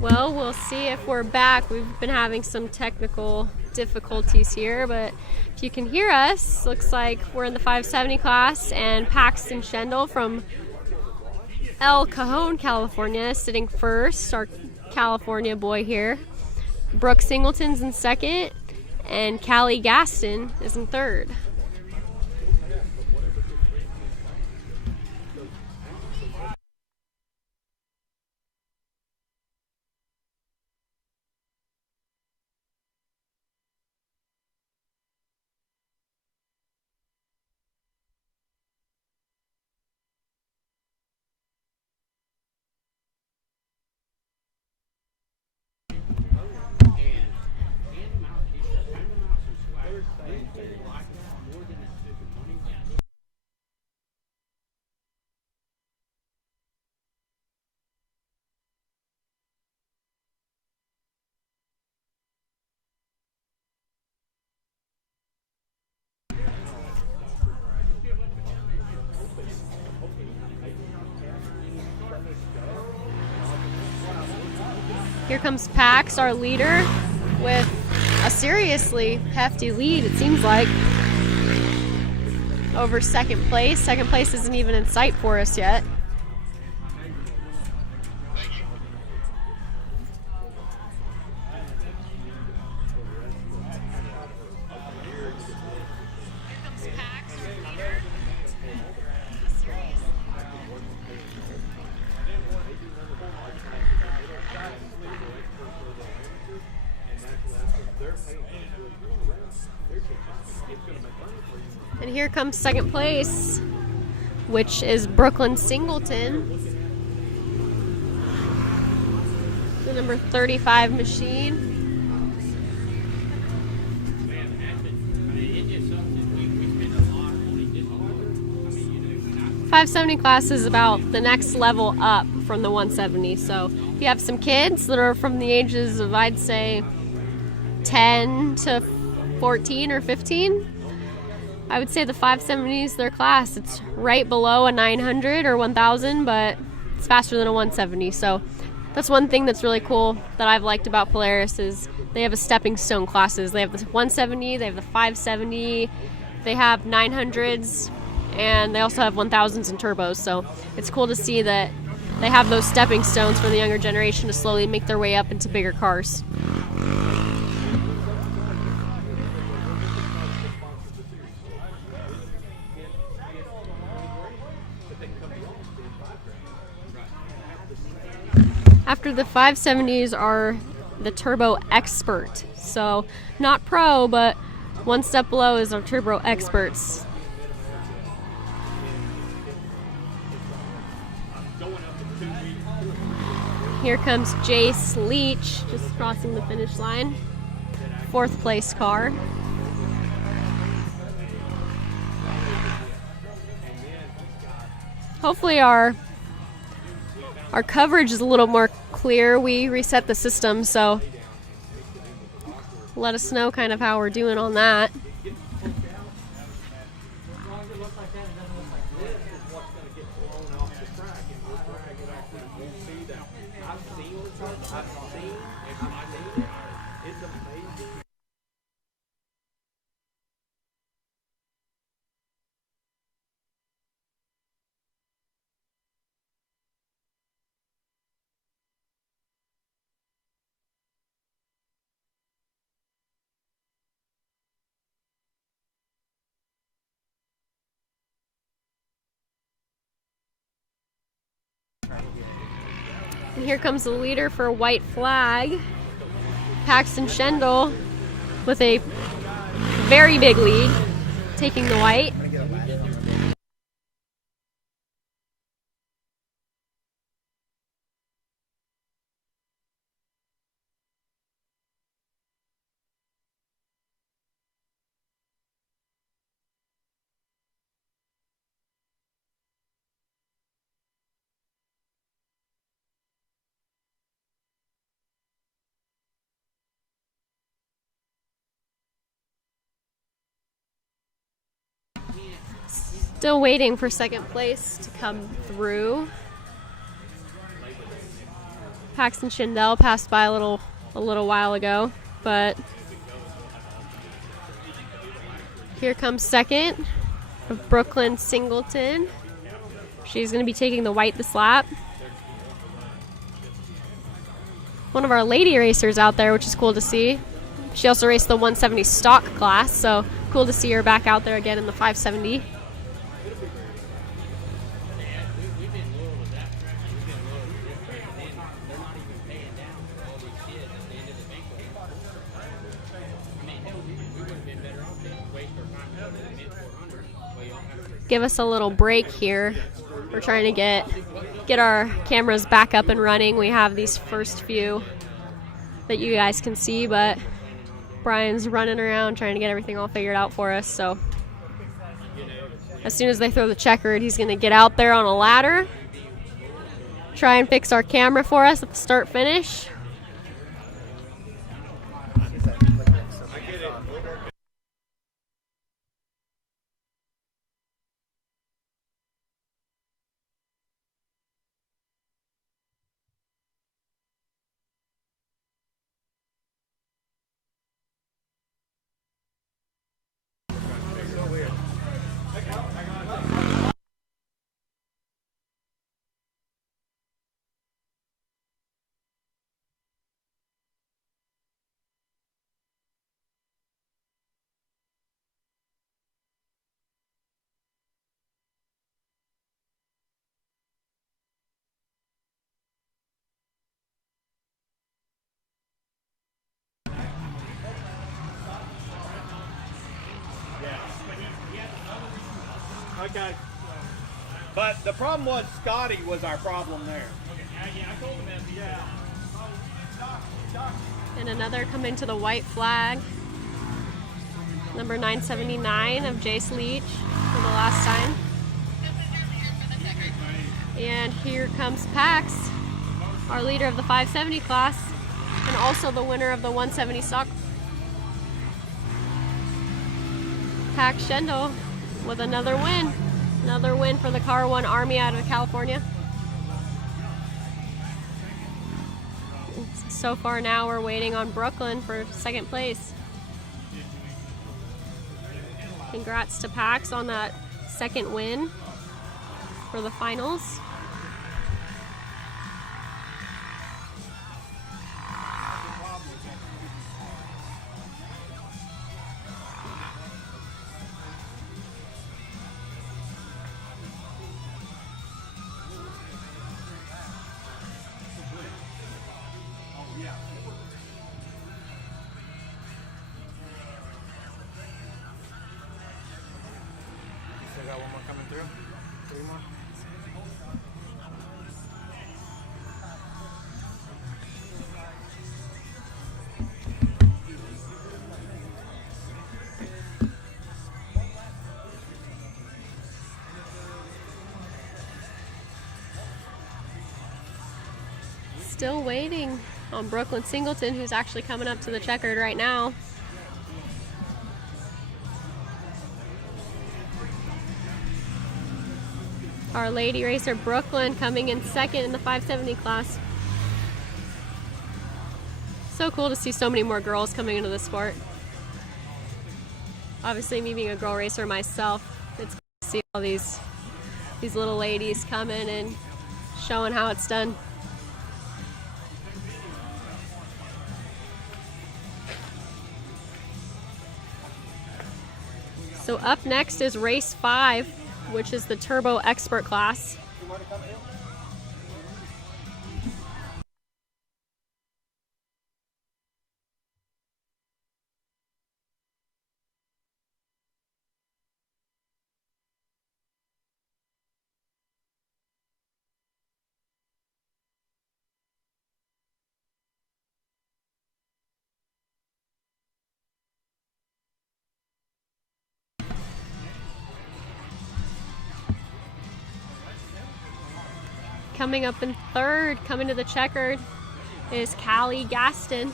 Well, we'll see if we're back. We've been having some technical difficulties here, but if you can hear us, looks like we're in the 570 class, and Paxton Schendel from El Cajon, California, sitting first, our California boy here. Brooke Singleton's in second, and Callie Gaston is in third. Here comes Pax, our leader, with a seriously hefty lead, it seems like, over second place. Second place isn't even in sight for us yet. And here comes second place, which is Brooklyn Singleton, the number 35 machine. .570 class is about the next level up from the 170. So if you have some kids that are from the ages of, I'd say, 10 to 14 or 15, I would say the 570 is their class. It's right below a 900 or 1000, but it's faster than a 170. So that's one thing that's really cool that I've liked about Polaris is they have a stepping stone classes. They have the 170, they have the 570, they have 900s, and they also have 1000s and turbos. So it's cool to see that they have those stepping stones for the younger generation to slowly make their way up into bigger cars. After the 570s are the Turbo Expert. So not Pro, but one step below is our Turbo Experts. Here comes Jace Leach, just crossing the finish line. Fourth place car. Hopefully our coverage is a little more clear. We reset the system, so let us know kind of how we're doing on that. And here comes the leader for White Flag, Paxton Schendel, with a very big lead, taking the white. Still waiting for second place to come through. Paxton Schindel passed by a little while ago, but here comes second of Brooklyn Singleton. She's going to be taking the white this lap. One of our lady racers out there, which is cool to see. She also raced the 170 stock class, so cool to see her back out there again in the 570. Give us a little break here. We're trying to get our cameras back up and running. We have these first few that you guys can see, but Brian's running around trying to get everything all figured out for us. So as soon as they throw the checkered, he's going to get out there on a ladder, try and fix our camera for us at the start finish. Okay. But the problem was Scotty was our problem there. Yeah, I told him that. Yeah. And another coming to the white flag. Number 979 of Jace Leach for the last time. And here comes Pax, our leader of the 570 class, and also the winner of the 170 stock. Pax Schindel with another win. Another win for the Car 1 Army out of California. So far now we're waiting on Brooklyn for second place. Congrats to Pax on that second win for the finals. Still got one more coming through. 3 more. Still waiting on Brooklyn Singleton, who's actually coming up to the checkered right now. Our lady racer Brooklyn coming in second in the 570 class. So cool to see so many more girls coming into the sport. Obviously, me being a girl racer myself, it's cool to see all these little ladies coming and showing how it's done. So up next is race 5, which is the Turbo Expert class. Coming up in third, coming to the checkered, is Callie Gaston.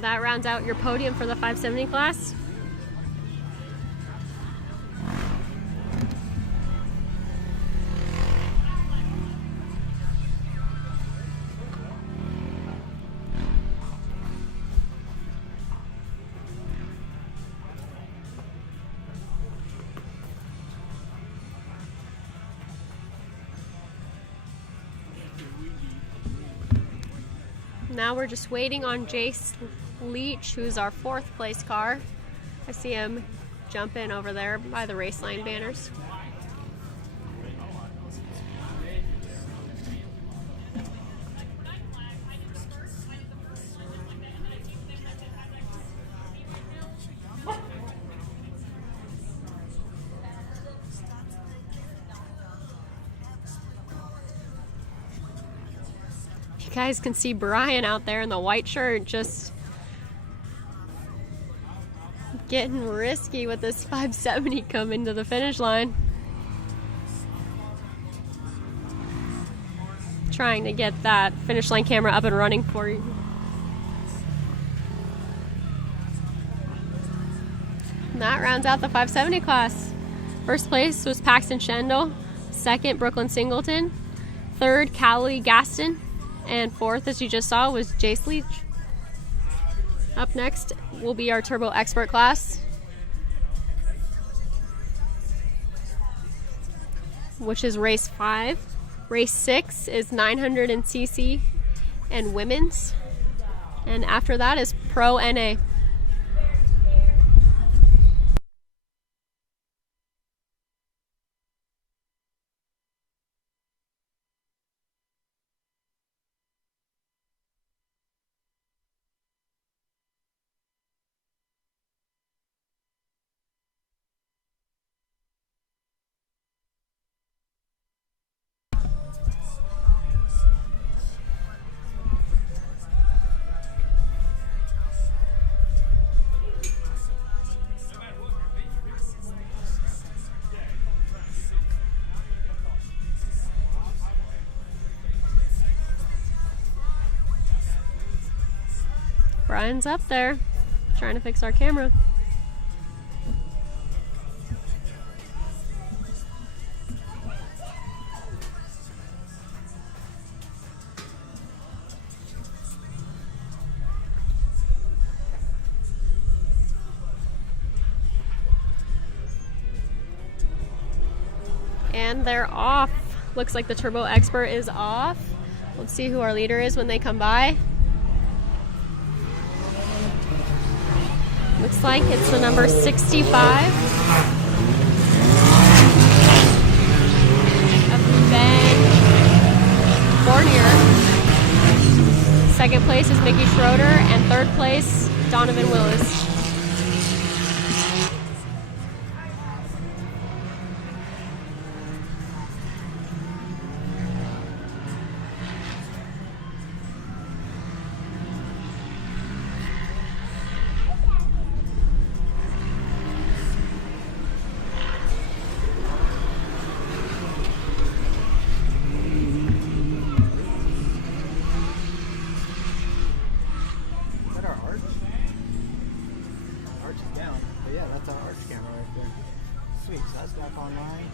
That rounds out your podium for the 570 class. Now we're just waiting on Jace Leach, who's our 4th place car. I see him jump in over there by the race line banners. You guys can see Brian out there in the white shirt just getting risky with this 570 coming to the finish line. Trying to get that finish line camera up and running for you. And that rounds out the 570 class. First place was Paxton Shendel, second Brooklyn Singleton, third Callie Gaston, and fourth, as you just saw, was Jace Leach. Up next will be our Turbo Expert class, which is race 5. Race 6 is 900cc and women's, and after that is Pro NA. Brian's up there trying to fix our camera. And they're off. Looks like the Turbo Expert is off. Let's see who our leader is when they come by. Looks like it's the number 65 of Ben Fournier. Second place is Mickey Schroeder, and third place, Donovan Willis. Sweet, so that's back online.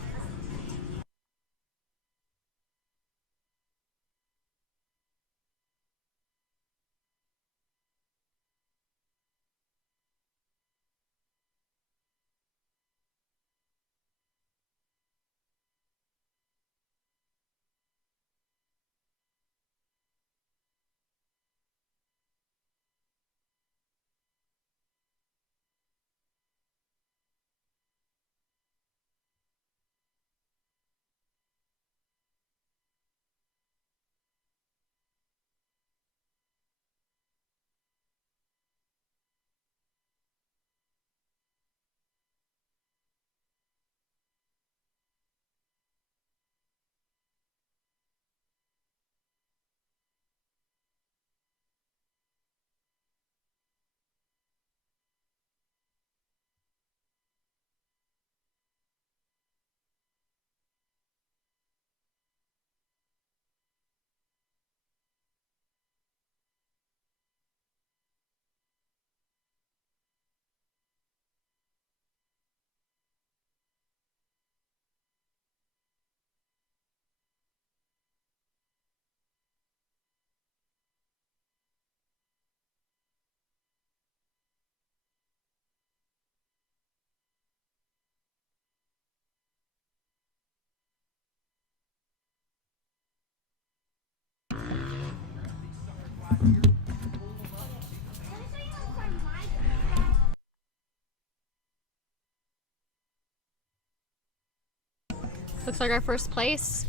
Looks like our first place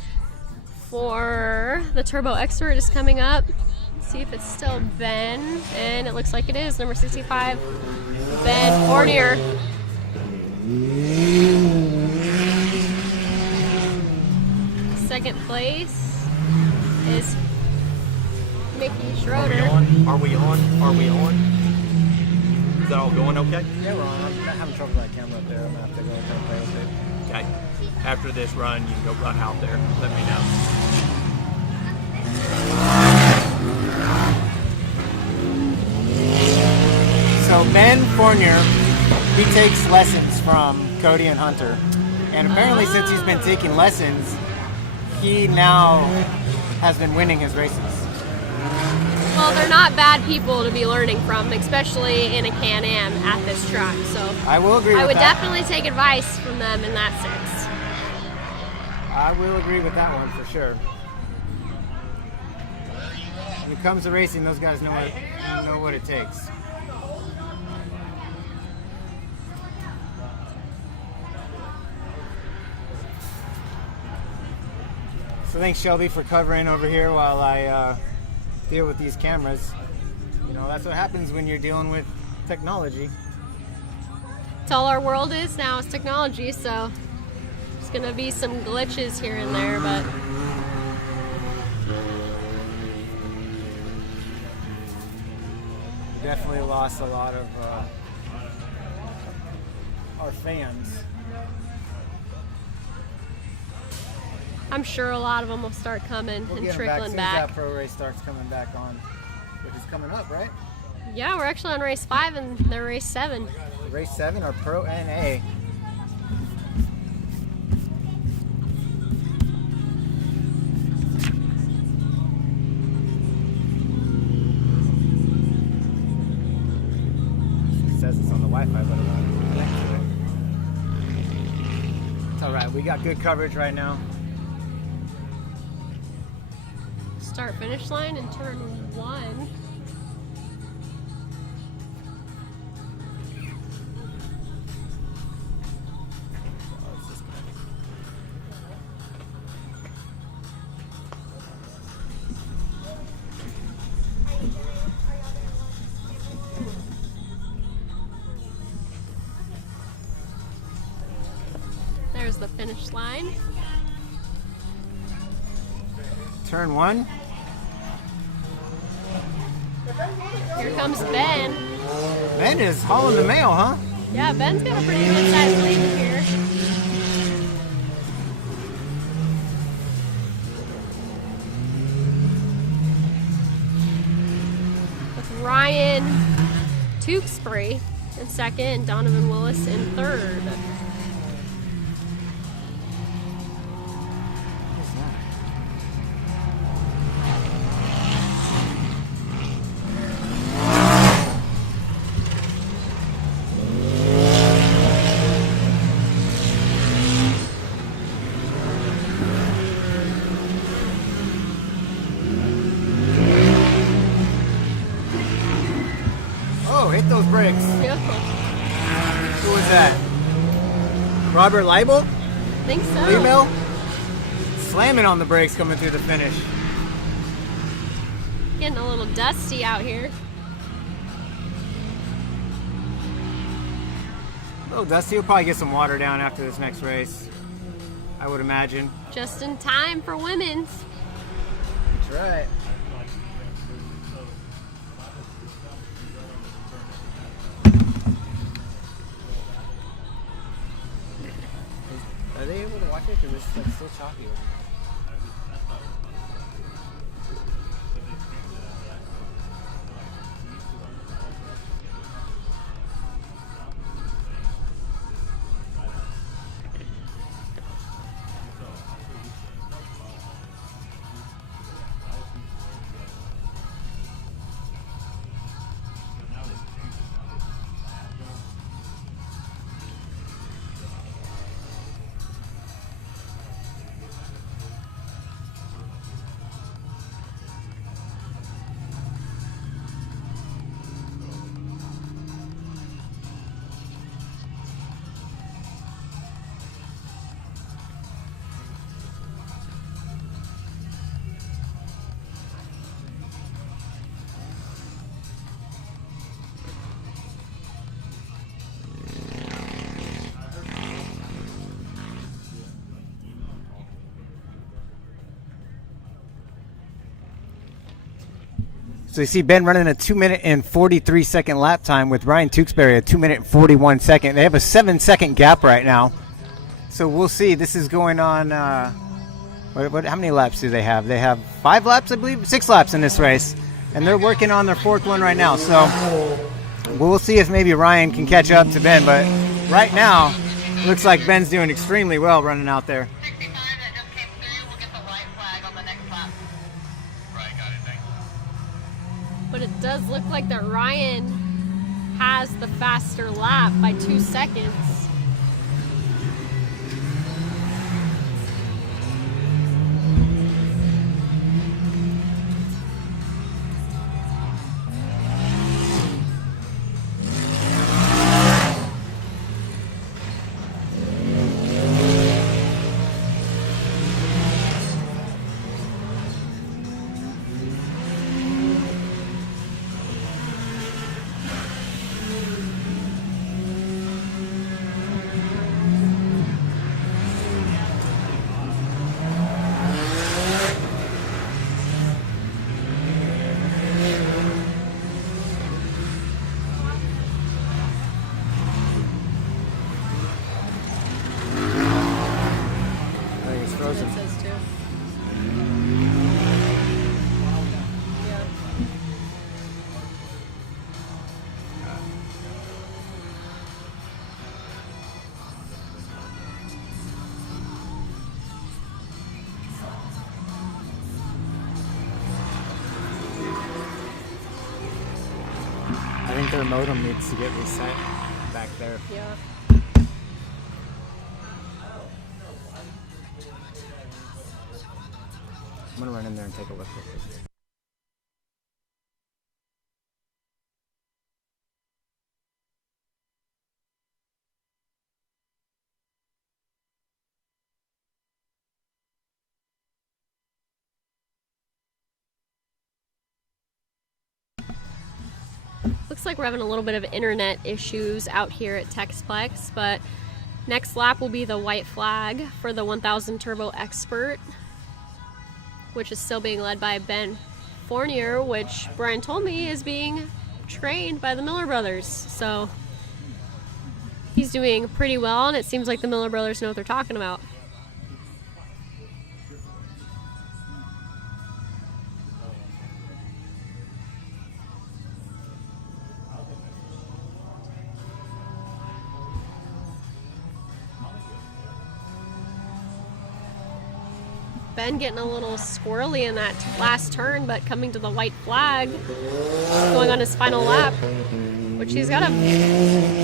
for the Turbo Expert is coming up. Let's see if it's still Ben, and it looks like it is, number 65, Ben Fournier. Second place is Mickey Schroeder. Are we on? Are we on? Is that all going okay? Yeah, we're on. I'm having trouble with my camera up there. I'm gonna have to go and play with it. Okay. After this run, you can go run out there. Let me know. So Ben Fournier, he takes lessons from Cody and Hunter. And apparently since he's been taking lessons, he now has been winning his races. Well, they're not bad people to be learning from, especially in a Can-Am at this track. So I will agree with I would that. definitely take advice from them in that sense. I will agree with that one for sure. When it comes to racing, those guys know what it takes. So thanks, Shelby, for covering over here while I deal with these cameras. You know, that's what happens when you're dealing with technology. That's all our world is now, is technology, so there's gonna be some glitches here and there, but We definitely lost a lot of our fans. I'm sure a lot of them will start coming We'll and get 'em trickling as back. soon as that pro race starts coming back on, which is coming up, right? Yeah, we're actually on race 5 and they're race 7. Race 7 or Pro NA. It says it's on the Wi-Fi, but I'm not connected to it. It's alright, we got good coverage right now. Start finish line in turn 1. There's the finish line. Turn 1. Here comes Ben. Ben is hauling the mail, huh? Yeah, Ben's got a pretty good sized lead here. With Ryan Tewksbury in second and Donovan Willis in third. Oh, hit those brakes. Yeah, Who was that? Robert Leibel? I think so. Leibel? Slamming on the brakes coming through the finish. Getting a little dusty out here. Oh, Dusty will probably get some water down after this next race, I would imagine. Just in time for women's. That's right. Are they able to watch it? Because it's like so choppy. So you see Ben running a 2-minute and 43-second lap time with Ryan Tewksbury a 2-minute and 41-second. They have a 7-second gap right now. So we'll see. This is going on. How many laps do they have? They have 5 laps, I believe, 6 laps in this race, and they're working on their 4th one right now. So we'll see if maybe Ryan can catch up to Ben. But right now, looks like Ben's doing extremely well running out there. 65 that just came through. We'll get the white flag on the next lap. Right, got it. Thanks. But it does look like that Ryan has the faster lap by 2 seconds. It says too. Yeah. I think their modem needs to get reset back there. Yeah. I'm gonna run in there and take a look real quick. Looks like we're having a little bit of internet issues out here at TEXPLEX, but next lap will be the white flag for the 1000 Turbo Expert, which is still being led by Ben Fournier, which Brian told me is being trained by the Miller brothers. So he's doing pretty well, and it seems like the Miller brothers know what they're talking about. Ben getting a little squirrely in that last turn, but coming to the white flag, going on his final lap, which he's got a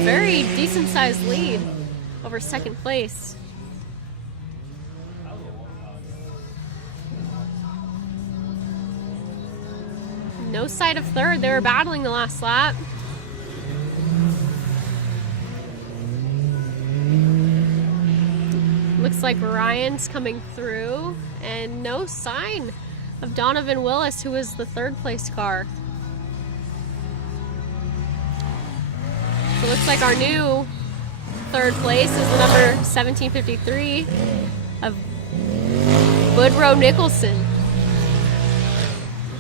very decent sized lead over second place. No sight of third. They were battling the last lap. Looks like Ryan's coming through, and no sign of Donovan Willis, who is the third place car. So it looks like our new third place is the number 1753 of Woodrow Nicholson.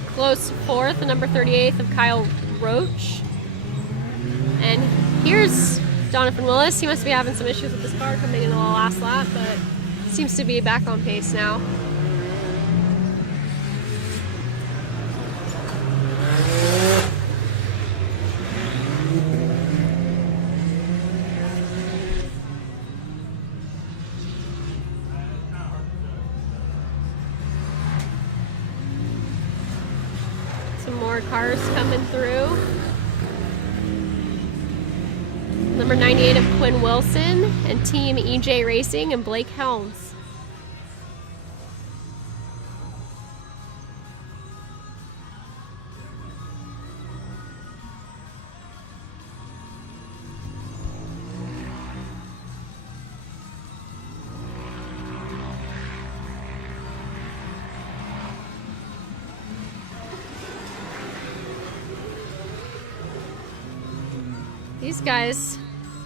Close fourth, the number 38th of Kyle Roach. And here's Donovan Willis. He must be having some issues with his car coming in the last lap, but seems to be back on pace now. Some more cars coming through. Number 98 of Quinn Wilson and Team EJ Racing and Blake Helms. These guys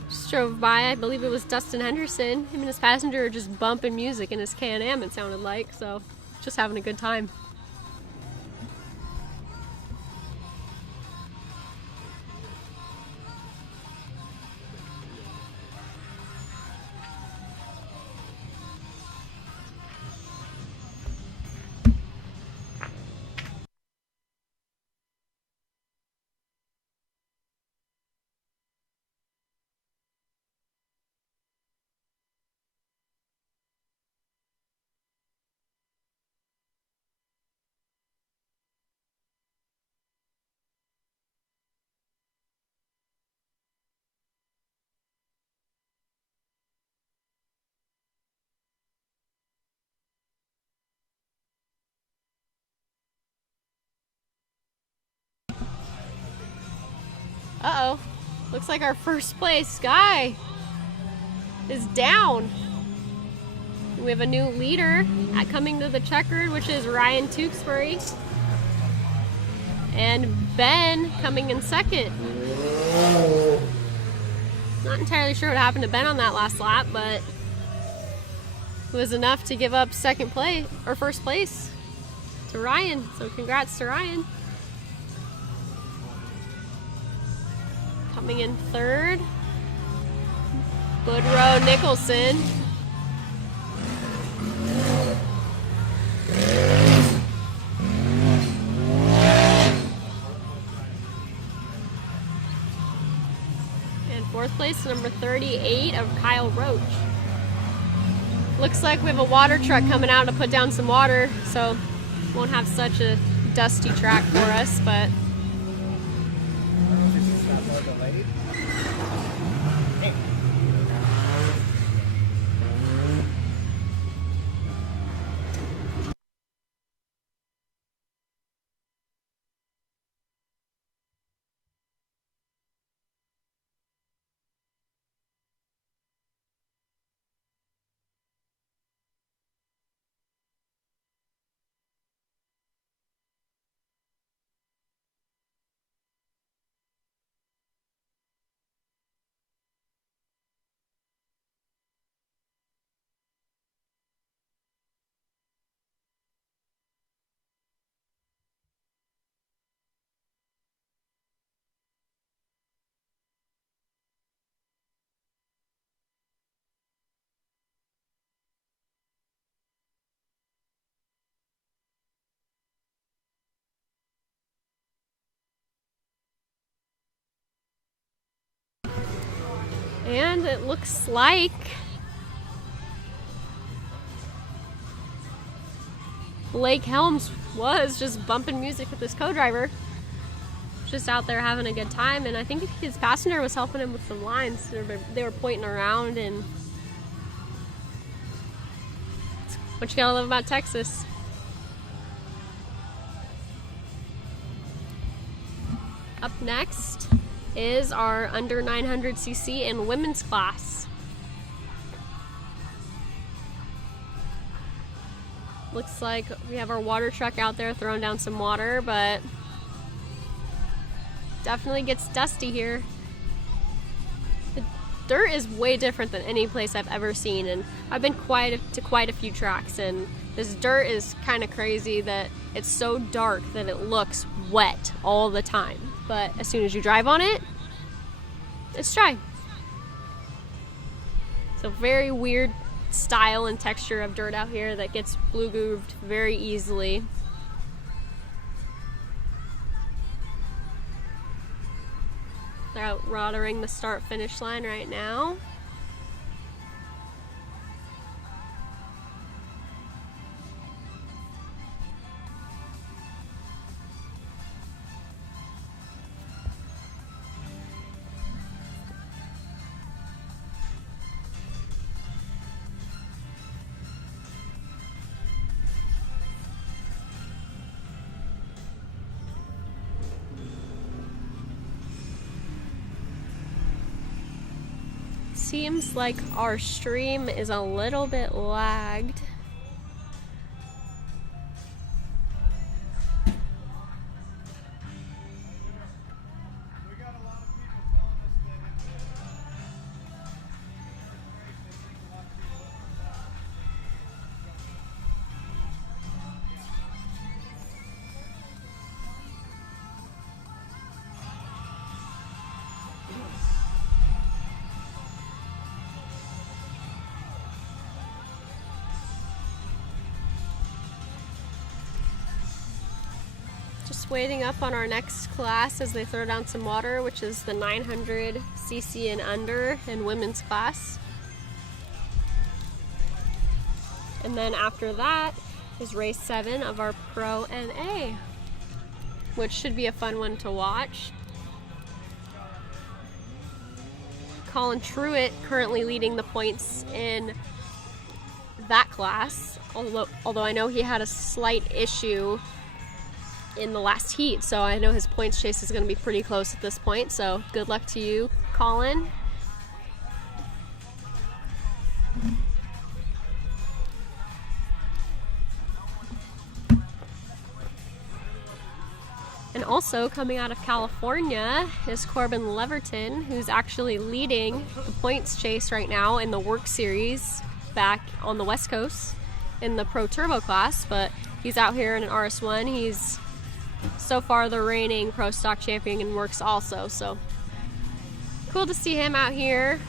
just drove by. I believe it was Dustin Henderson. Him and his passenger were just bumping music in his Can-Am, it sounded like, so just having a good time. Uh-oh. Looks like our first place guy is down. We have a new leader coming to the checkered, which is Ryan Tewksbury. And Ben coming in second. Not entirely sure what happened to Ben on that last lap, but it was enough to give up second place or first place to Ryan. So congrats to Ryan. Coming in third, Boudreaux Nicholson. And fourth place, number 38 of Kyle Roach. Looks like we have a water truck coming out to put down some water, so won't have such a dusty track for us, but and it looks like Blake Helms was just bumping music with his co-driver. Just out there having a good time, and I think his passenger was helping him with some lines. They were pointing around, and it's what you gotta love about Texas. Up next is our under 900cc in women's class. Looks like we have our water truck out there throwing down some water, but definitely gets dusty here. The dirt is way different than any place I've ever seen, and I've been to quite a few tracks, and this dirt is kind of crazy that it's so dark that it looks wet all the time. But as soon as you drive on it, it's dry. So very weird style and texture of dirt out here that gets blue grooved very easily. They're out rottering the start finish line right now. Seems like our stream is a little bit lagged. Just waiting up on our next class as they throw down some water, which is the 900cc and under in women's class. And then after that is race 7 of our Pro NA, which should be a fun one to watch. Colin Truitt currently leading the points in that class, although I know he had a slight issue in the last heat, so I know his points chase is going to be pretty close at this point. So good luck to you, Colin. And also coming out of California is Corbin Leverton, who's actually leading the points chase right now in the Work Series back on the West Coast in the Pro Turbo class, but he's out here in an RS1. He's so far the reigning Pro Stock champion in Works also, so cool to see him out here.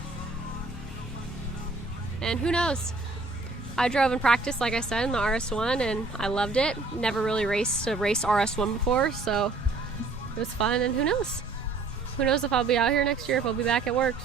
And who knows? I drove in practice, like I said, in the RS1, and I loved it. Never really raced a race RS1 before, so it was fun, and who knows? Who knows if I'll be out here next year, if I'll be back at Works.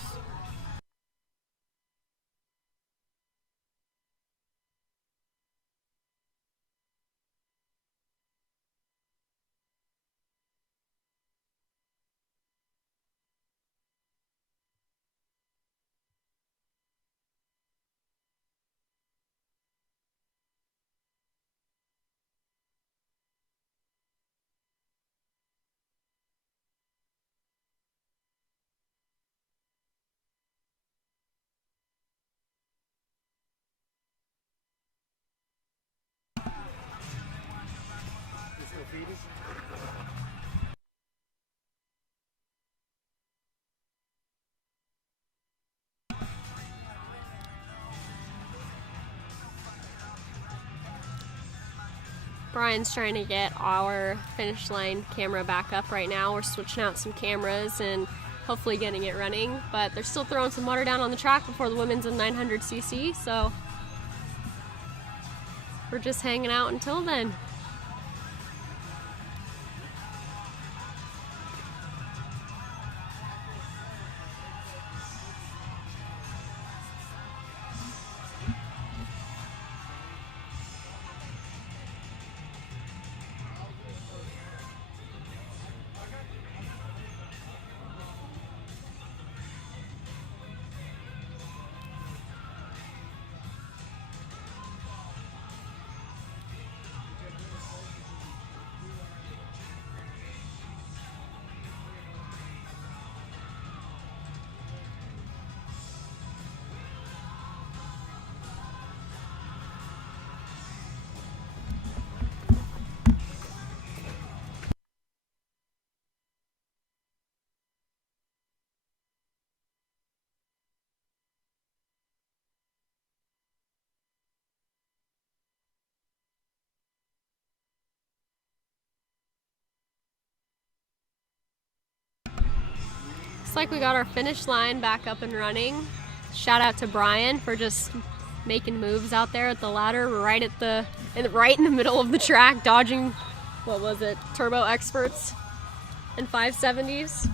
Brian's trying to get our finish line camera back up right now. We're switching out some cameras and hopefully getting it running, but they're still throwing some water down on the track before the women's in 900cc, so we're just hanging out until then. Looks like we got our finish line back up and running. Shout out to Brian for just making moves out there at the ladder right in the middle of the track, dodging, what was it, turbo experts and 570s.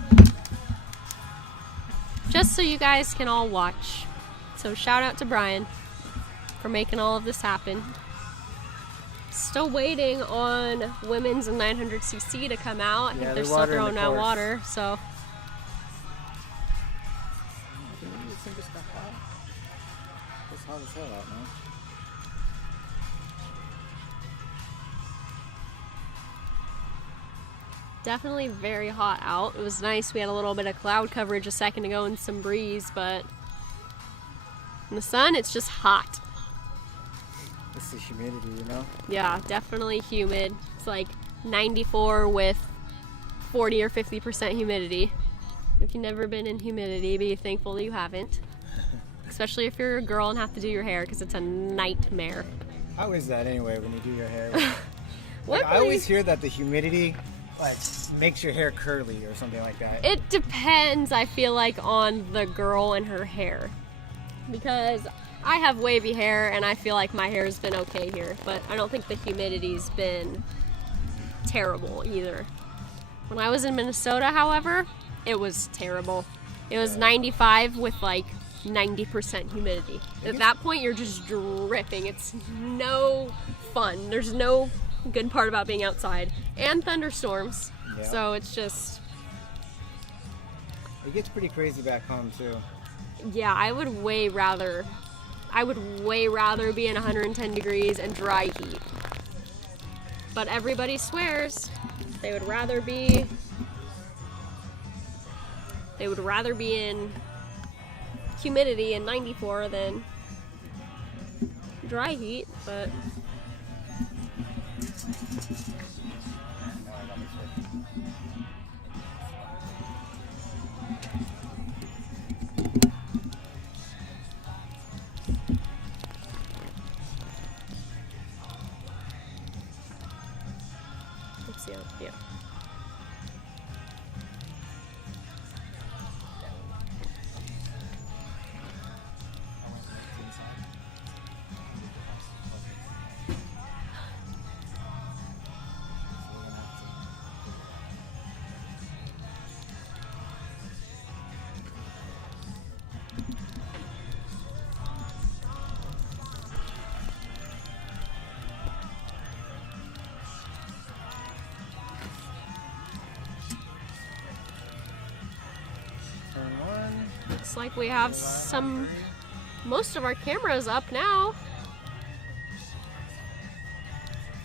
Just so you guys can all watch. So shout out to Brian for making all of this happen. Still waiting on women's and 900cc to come out. I think they're still throwing out water, so. It's hot as hell out, man. Definitely very hot out. It was nice. We had a little bit of cloud coverage a second ago and some breeze, but in the sun, it's just hot. It's the humidity, you know? Yeah, definitely humid. It's like 94 with 40 or 50% humidity. If you've never been in humidity, be thankful you haven't. Especially if you're a girl and have to do your hair, because it's a nightmare. How is that anyway when you do your hair? What I always hear that the humidity like makes your hair curly or something like that. It depends, I feel like, on the girl and her hair. Because I have wavy hair and I feel like my hair has been okay here, but I don't think the humidity's been terrible either. When I was in Minnesota, however, it was terrible. It was 95 with like 90% humidity. At that point, you're just dripping. It's no fun. There's no good part about being outside. And thunderstorms. Yeah. So it's just... It gets pretty crazy back home too. Yeah, I would way rather be in 110 degrees and dry heat. But everybody swears they would rather be in humidity and 94 than dry heat, but let's see. Yeah. Looks like we have most of our cameras up now.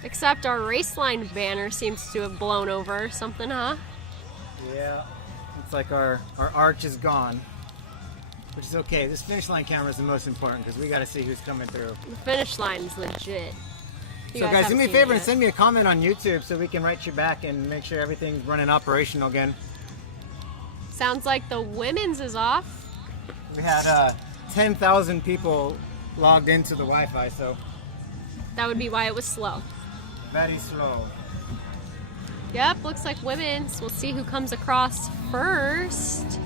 Except our race line banner seems to have blown over or something, huh? Yeah, it's like our arch is gone, which is okay. This finish line camera is the most important because we got to see who's coming through. The finish line's legit. So guys, do me a favor and send me a comment on YouTube so we can write you back and make sure everything's running operational again. Sounds like the women's is off. We had 10,000 people logged into the Wi-Fi, so That would be why it was slow. very slow. Yep, looks like women's. We'll see who comes across first.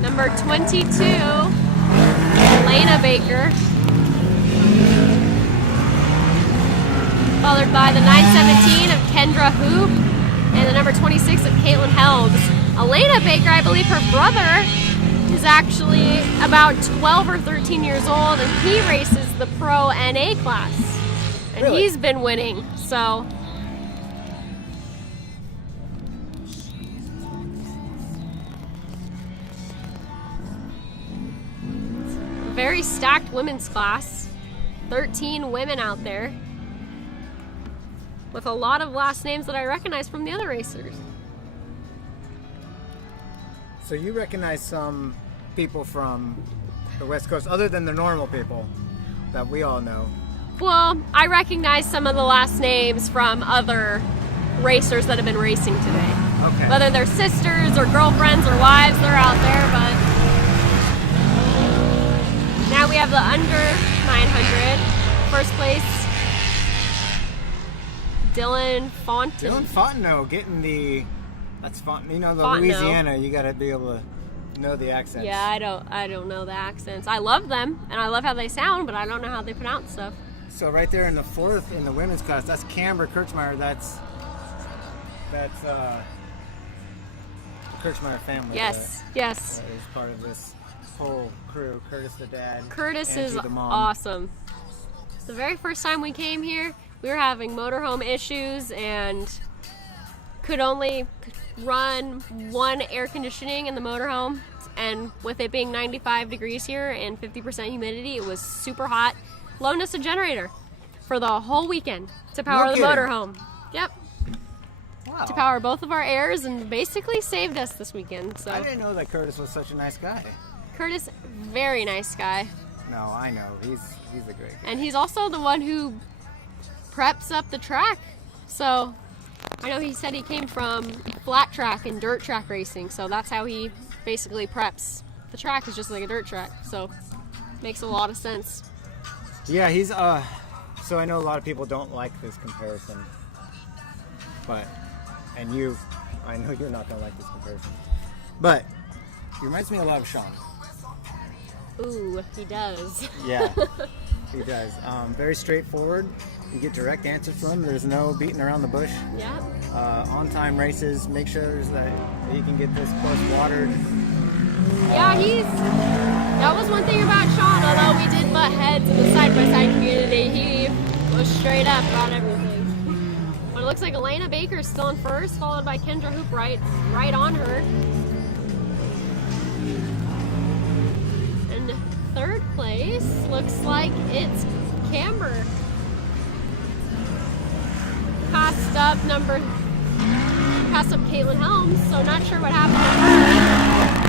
Number 22, Elena Baker. Followed by the 917 of Kendra Hoop and the number 26 of Caitlin Helms. Elena Baker, I believe her brother is actually about 12 or 13 years old, and he races the Pro NA class. And Really? he's been winning, so. Very stacked women's class. 13 women out there, with a lot of last names that I recognize from the other racers. So you recognize some people from the West Coast, other than the normal people that we all know. Well, I recognize some of the last names from other racers that have been racing today. Okay. Whether they're sisters or girlfriends or wives, they're out there, but now we have the under 900. First place, Dylan Fonten. Dylan Fontenot getting that's Fontenot. You know, the Fontenot. Louisiana, you gotta be able to know the accents. Yeah, I don't know the accents. I love them, and I love how they sound, but I don't know how they pronounce stuff. So right there in the fourth in the women's class, that's Camber Kirchmeier. That's the Kirchmeier family. Yes, yes. That is part of this whole crew. Curtis the dad. Curtis Angie is the mom. awesome. The very first time we came here, we were having motorhome issues and could only run one air conditioning in the motorhome. And with it being 95 degrees here and 50% humidity, it was super hot. Loaned us a generator for the whole weekend to power No the kidding. motorhome. Yep, Wow. to power both of our airs, and basically saved us this weekend. So I didn't know that Curtis was such a nice guy. Curtis, very nice guy. No, I know. He's a great guy. And he's also the one who preps up the track. So I know he said he came from flat track and dirt track racing, so that's how he basically preps. The track is just like a dirt track, so makes a lot of sense. Yeah, he's so I know a lot of people don't like this comparison. But I know you're not gonna like this comparison. But he reminds me a lot of Sean. Ooh, he does. Yeah, he does. Very straightforward. You get direct answers from him. There's no beating around the bush. Yeah. On-time races. Make sure that he can get this plus watered. Yeah, that was one thing about Sean, although we did butt heads in the side-by-side community, he was straight up about everything. But it looks like Elena Baker's still in first, followed by Kendra Hoop right on her. And third place looks like it's camber. Passed up Caitlin Helms, so not sure what happened to her.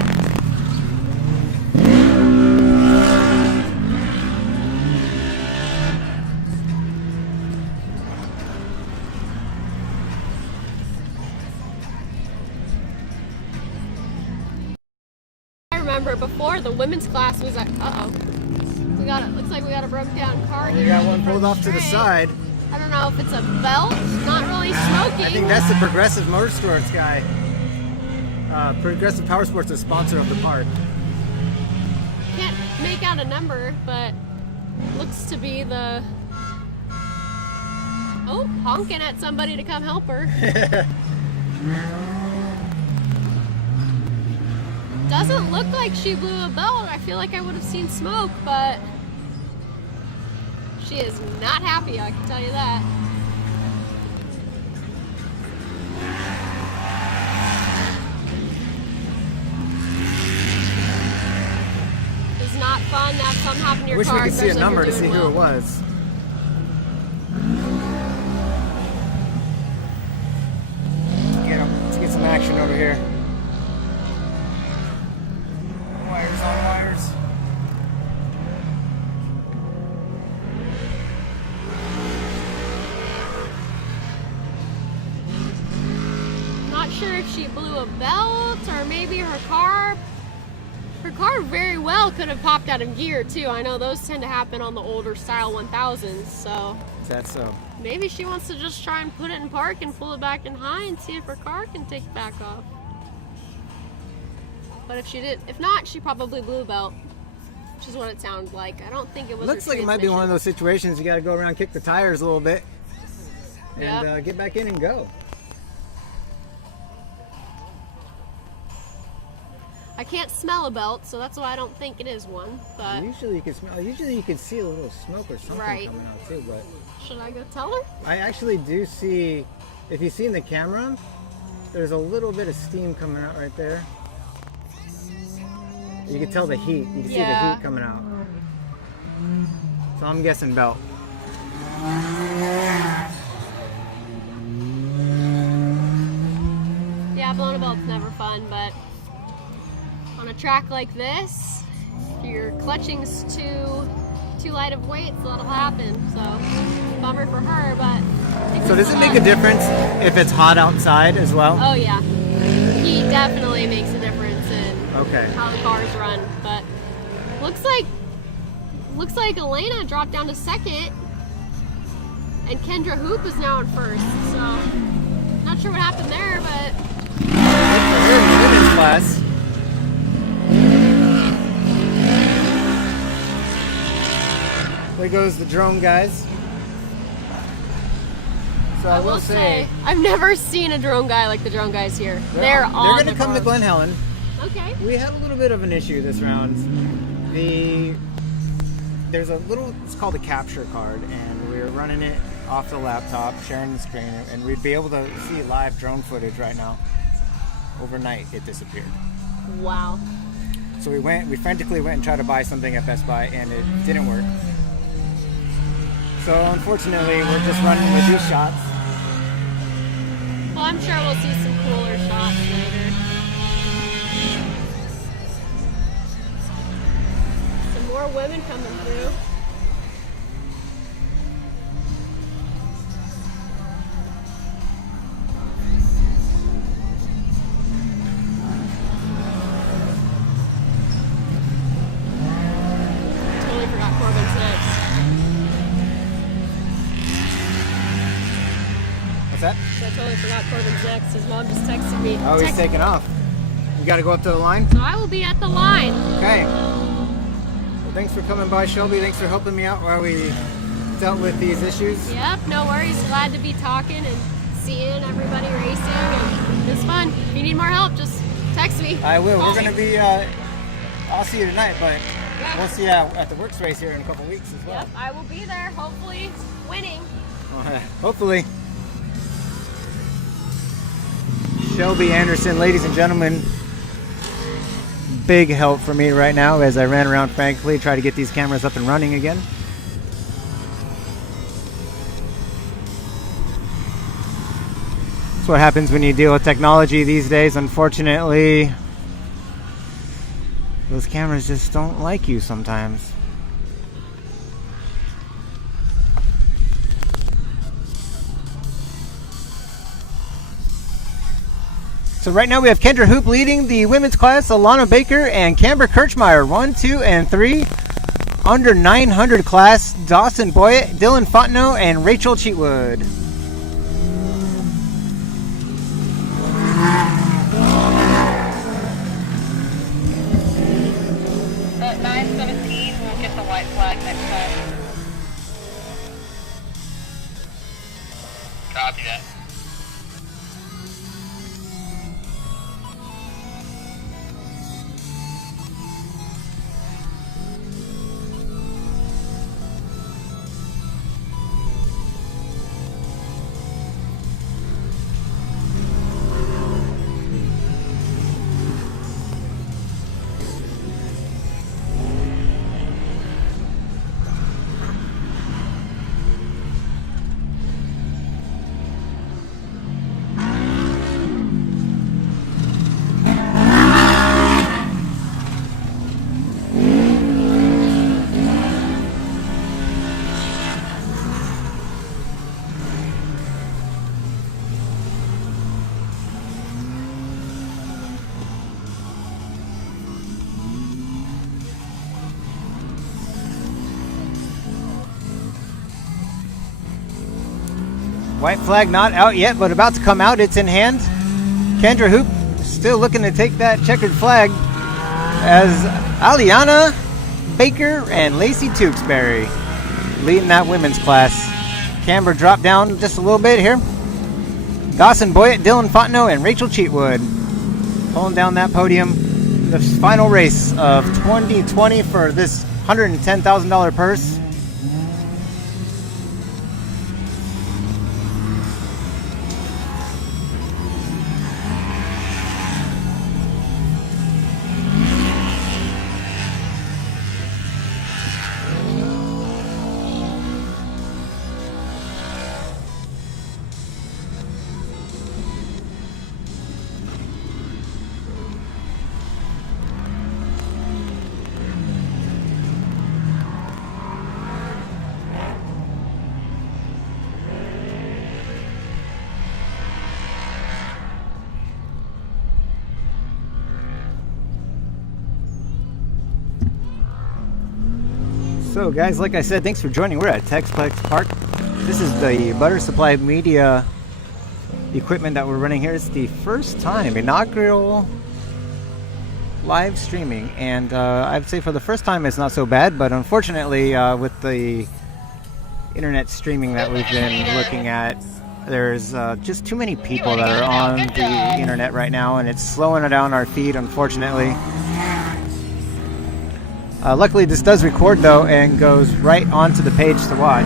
I remember before the women's class was like, looks like we got a broke down car here. We got one pulled off to the side. I don't know if it's a belt, not really smoking. I think that's the Progressive Motorsports guy. Progressive Power Sports is sponsor of the park. Can't make out a number, but looks to be the... Oh, honking at somebody to come help her. Doesn't look like she blew a belt. I feel like I would have seen smoke, but she is not happy, I can tell you that. It's not fun to have something happen to your Wish car. we could see a especially if number you're to see doing who well. it was. Let's get some action over here. Wires on wires. Not sure if she blew a belt or maybe her car very well could have popped out of gear too. I know those tend to happen on the older style 1000s, so Is that so? maybe she wants to just try and put it in park and pull it back in high and see if her car can take it back off. But if not, she probably blew a belt, which is what it sounded like. I don't think it was. Looks her like it might be one of those situations you got to go around, kick the tires a little bit, and Yep. get back in and go. I can't smell a belt, so that's why I don't think it is one. But Usually you can smell. Usually you can see a little smoke or something Right. coming out too. But should I go tell her? I actually do see. If you see in the camera, there's a little bit of steam coming out right there. You can tell the heat. You can see the Yeah. heat coming out. So I'm guessing belt. Yeah, blowing a belt's never fun, but on a track like this, if your clutching's too light of weight, so that'll happen. So, bummer for her, but... So does it make a difference if it's hot outside as well? Oh yeah, heat definitely makes a difference in Okay. how the cars run. But looks like Elena dropped down to second, and Kendra Hoop is now in first. So not sure what happened there, but Here in the women's class. There goes the drone guys. So I will say I've never seen a drone guy like the drone guys here. They're on. They're going to the come to car. Glen Helen. Okay. We had a little bit of an issue this round. There's a little, it's called a capture card, and we were running it off the laptop, sharing the screen, and we'd be able to see live drone footage right now. Overnight, it disappeared. Wow. So we frantically went and tried to buy something at Best Buy, and it didn't work. So unfortunately, we're just running with these shots. Well, I'm sure we'll see some cooler shots later. Some more women coming through. Totally forgot Corbin's next. What's that? I totally forgot Corbin's next. His mom just texted me. Oh, he's taking off. You got to go up to the line? So I will be at the line. Okay. Well, thanks for coming by, Shelby. Thanks for helping me out while we dealt with these issues. Yep, no worries. Glad to be talking and seeing everybody racing. And it's fun. If you need more help, just text me. I will. Call We're going to me. be, I'll see you tonight, but we'll see you at the Works race here in a couple weeks as well. Yep, I will be there. Hopefully winning. Hopefully. Shelby Anderson, ladies and gentlemen, big help for me right now as I ran around frantically, try to get these cameras up and running again. That's what happens when you deal with technology these days. Unfortunately, those cameras just don't like you sometimes. So right now we have Kendra Hoop leading the women's class, Alana Baker and Camber Kirchmeyer, 1, 2, and 3. Under 900 class, Dawson Boyett, Dylan Fontenot, and Rachel Cheatwood. At 9:17, we'll get the white flag next time. Copy that. White flag not out yet, but about to come out. It's in hand. Kendra Hoop still looking to take that checkered flag as Aliana Baker and Lacey Tewksbury leading that women's class. Camber dropped down just a little bit here. Dawson Boyett, Dylan Fontenot, and Rachel Cheatwood pulling down that podium. The final race of 2020 for this $110,000 purse. So guys, like I said, thanks for joining. We're at TEXPLEX Park. This is the Butter Supply Media equipment that we're running here. It's the first time, inaugural live streaming. And I'd say for the first time it's not so bad, but unfortunately with the internet streaming that we've been looking at, there's just too many people that are on the internet right now, and it's slowing down our feed, unfortunately. Luckily this does record though and goes right onto the page to watch.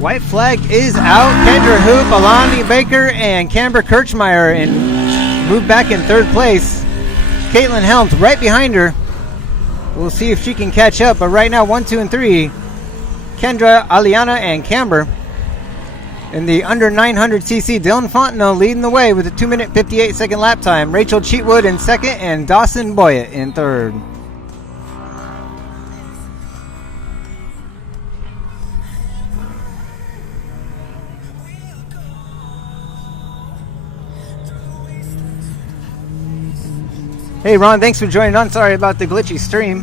White flag is out. Kendra Hoop, Alani Baker, and Camber Kirchmeyer move back in third place. Caitlin Helms right behind her. We'll see if she can catch up, but right now 1, 2, and 3. Kendra, Aliana, and Camber. In the under 900cc, Dylan Fontenot leading the way with a 2-minute 58-second lap time. Rachel Cheatwood in second, and Dawson Boyett in third. Hey Ron, thanks for joining on. Sorry about the glitchy stream.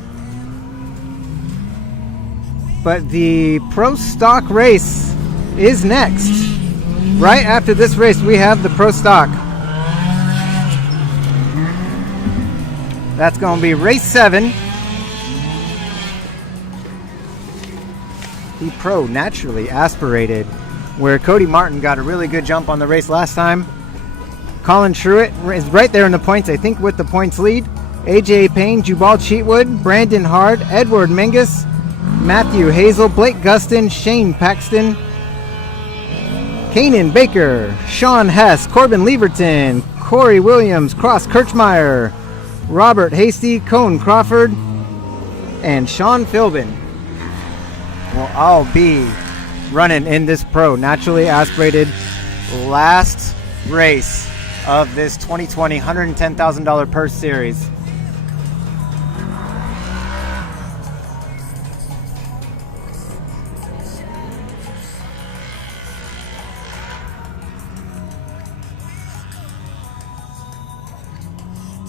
But the Pro Stock race is next. right after this race, we have the Pro Stock. That's going to be race 7. The Pro Naturally Aspirated, where Cody Martin got a really good jump on the race last time. Colin Truitt is right there in the points, I think, with the points lead. AJ Payne, Jubal Cheatwood, Brandon Hard, Edward Mingus, Matthew Hazel, Blake Gustin, Shane Paxton, Kanan Baker, Sean Hess, Corbin Leverton, Corey Williams, Cross Kirchmeyer, Robert Hasty, Cone Crawford, and Sean Philbin will all be running in this Pro Naturally Aspirated last race of this 2020 $110,000 purse series.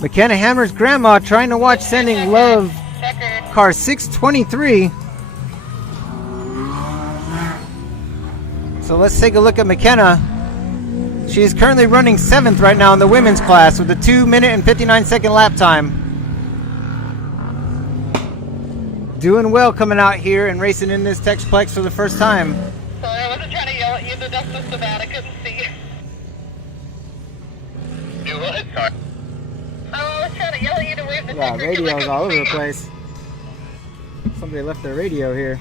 McKenna Hammer's grandma trying to watch Sending Love, car 623. So let's take a look at McKenna. She is currently running 7th right now in the women's class with a 2-minute and 59-second lap time. Doing well coming out here and racing in this TEXPLEX for the first time. Sorry, I wasn't trying to yell at you. The dust was so bad I couldn't see. Do what? Sorry. Oh, I was trying to yell at you to wave the Wow, sticker 'cause I radio's all over couldn't the see. place. Somebody left their radio here.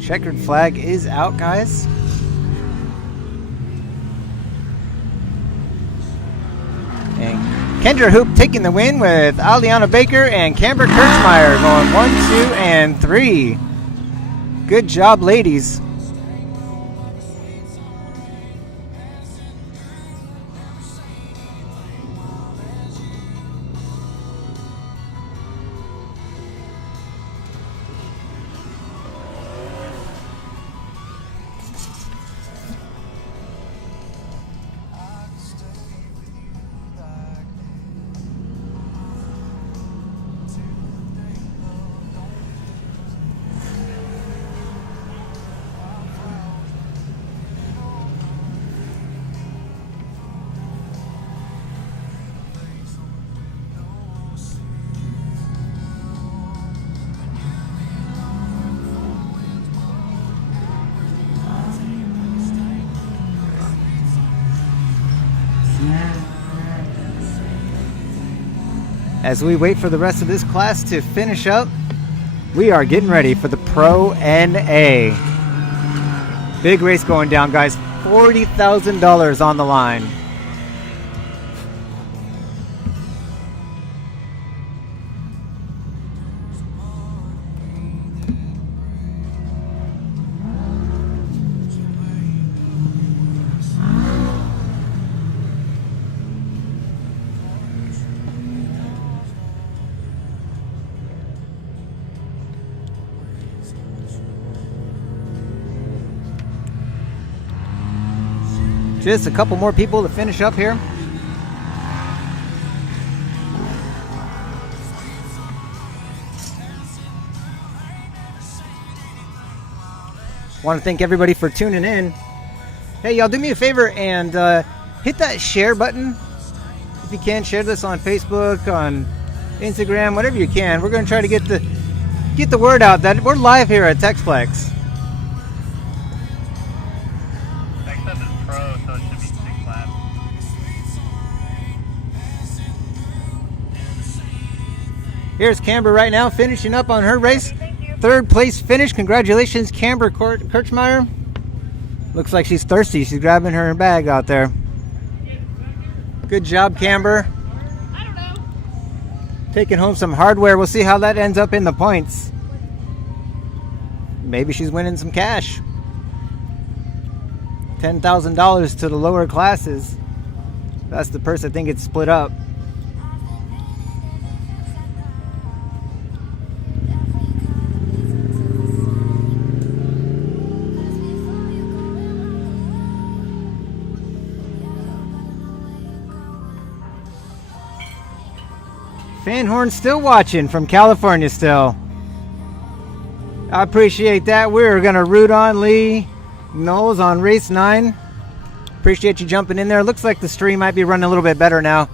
Checkered flag is out, guys. And Kendra Hoop taking the win with Aliana Baker and Camber Kirchmeyer going 1, 2, and 3. Good job, ladies. As we wait for the rest of this class to finish up, we are getting ready for the Pro NA. Big race going down, guys. $40,000 on the line. Just a couple more people to finish up here. Want to thank everybody for tuning in. Hey, y'all, do me a favor and hit that share button. If you can, share this on Facebook, on Instagram, whatever you can. We're going to try to get the word out that we're live here at TEXPLEX. Here's Camber right now finishing up on her race. Third place finish. Congratulations, Camber Kirchmeyer. Looks like she's thirsty. She's grabbing her bag out there. Good job, Camber. I don't know. Taking home some hardware. We'll see how that ends up in the points. Maybe she's winning some cash. $10,000 to the lower classes. That's the purse. I think it's split up. Van Horn still watching from California still. I appreciate that. We're going to root on Lee Knowles on race 9. Appreciate you jumping in there. Looks like the stream might be running a little bit better now.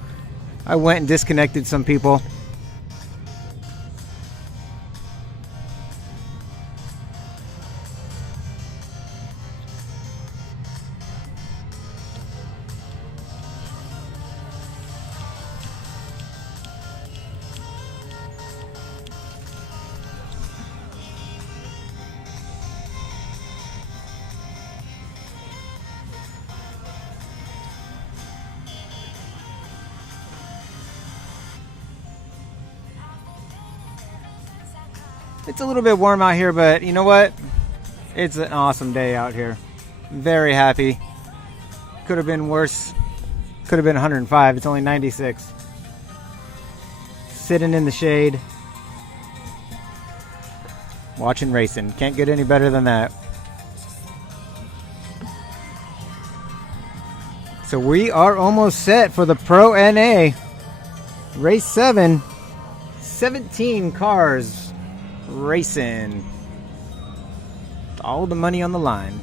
I went and disconnected some people. It's a little bit warm out here, but you know what? It's an awesome day out here. Very happy. Could have been worse. Could have been 105. It's only 96. Sitting in the shade. Watching racing. Can't get any better than that. So we are almost set for the Pro NA. Race 7. 17 cars. Racing. All the money on the line.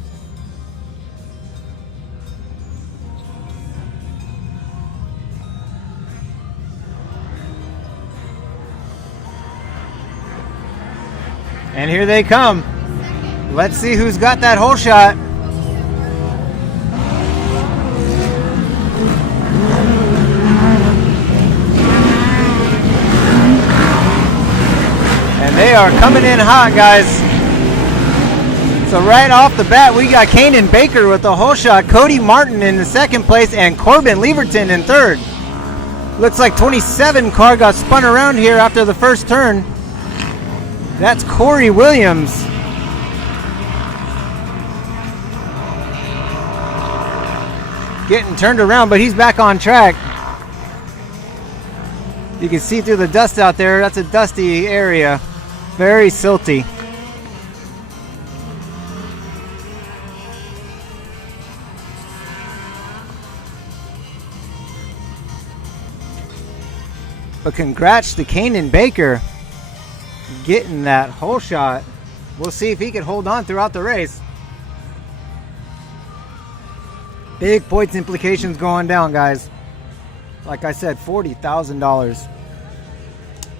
And here they come. Let's see who's got that hole shot. And they are coming in hot, guys. So right off the bat, we got Kanan Baker with the hole shot, Cody Martin in the second place, and Corbin Leverton in third. Looks like 27 car got spun around here after the first turn. That's Corey Williams. Getting turned around, but he's back on track. You can see through the dust out there. That's a dusty area. Very silty. But congrats to Kanan Baker getting that hole shot. We'll see if he can hold on throughout the race. Big points implications going down, guys. Like I said, $40,000.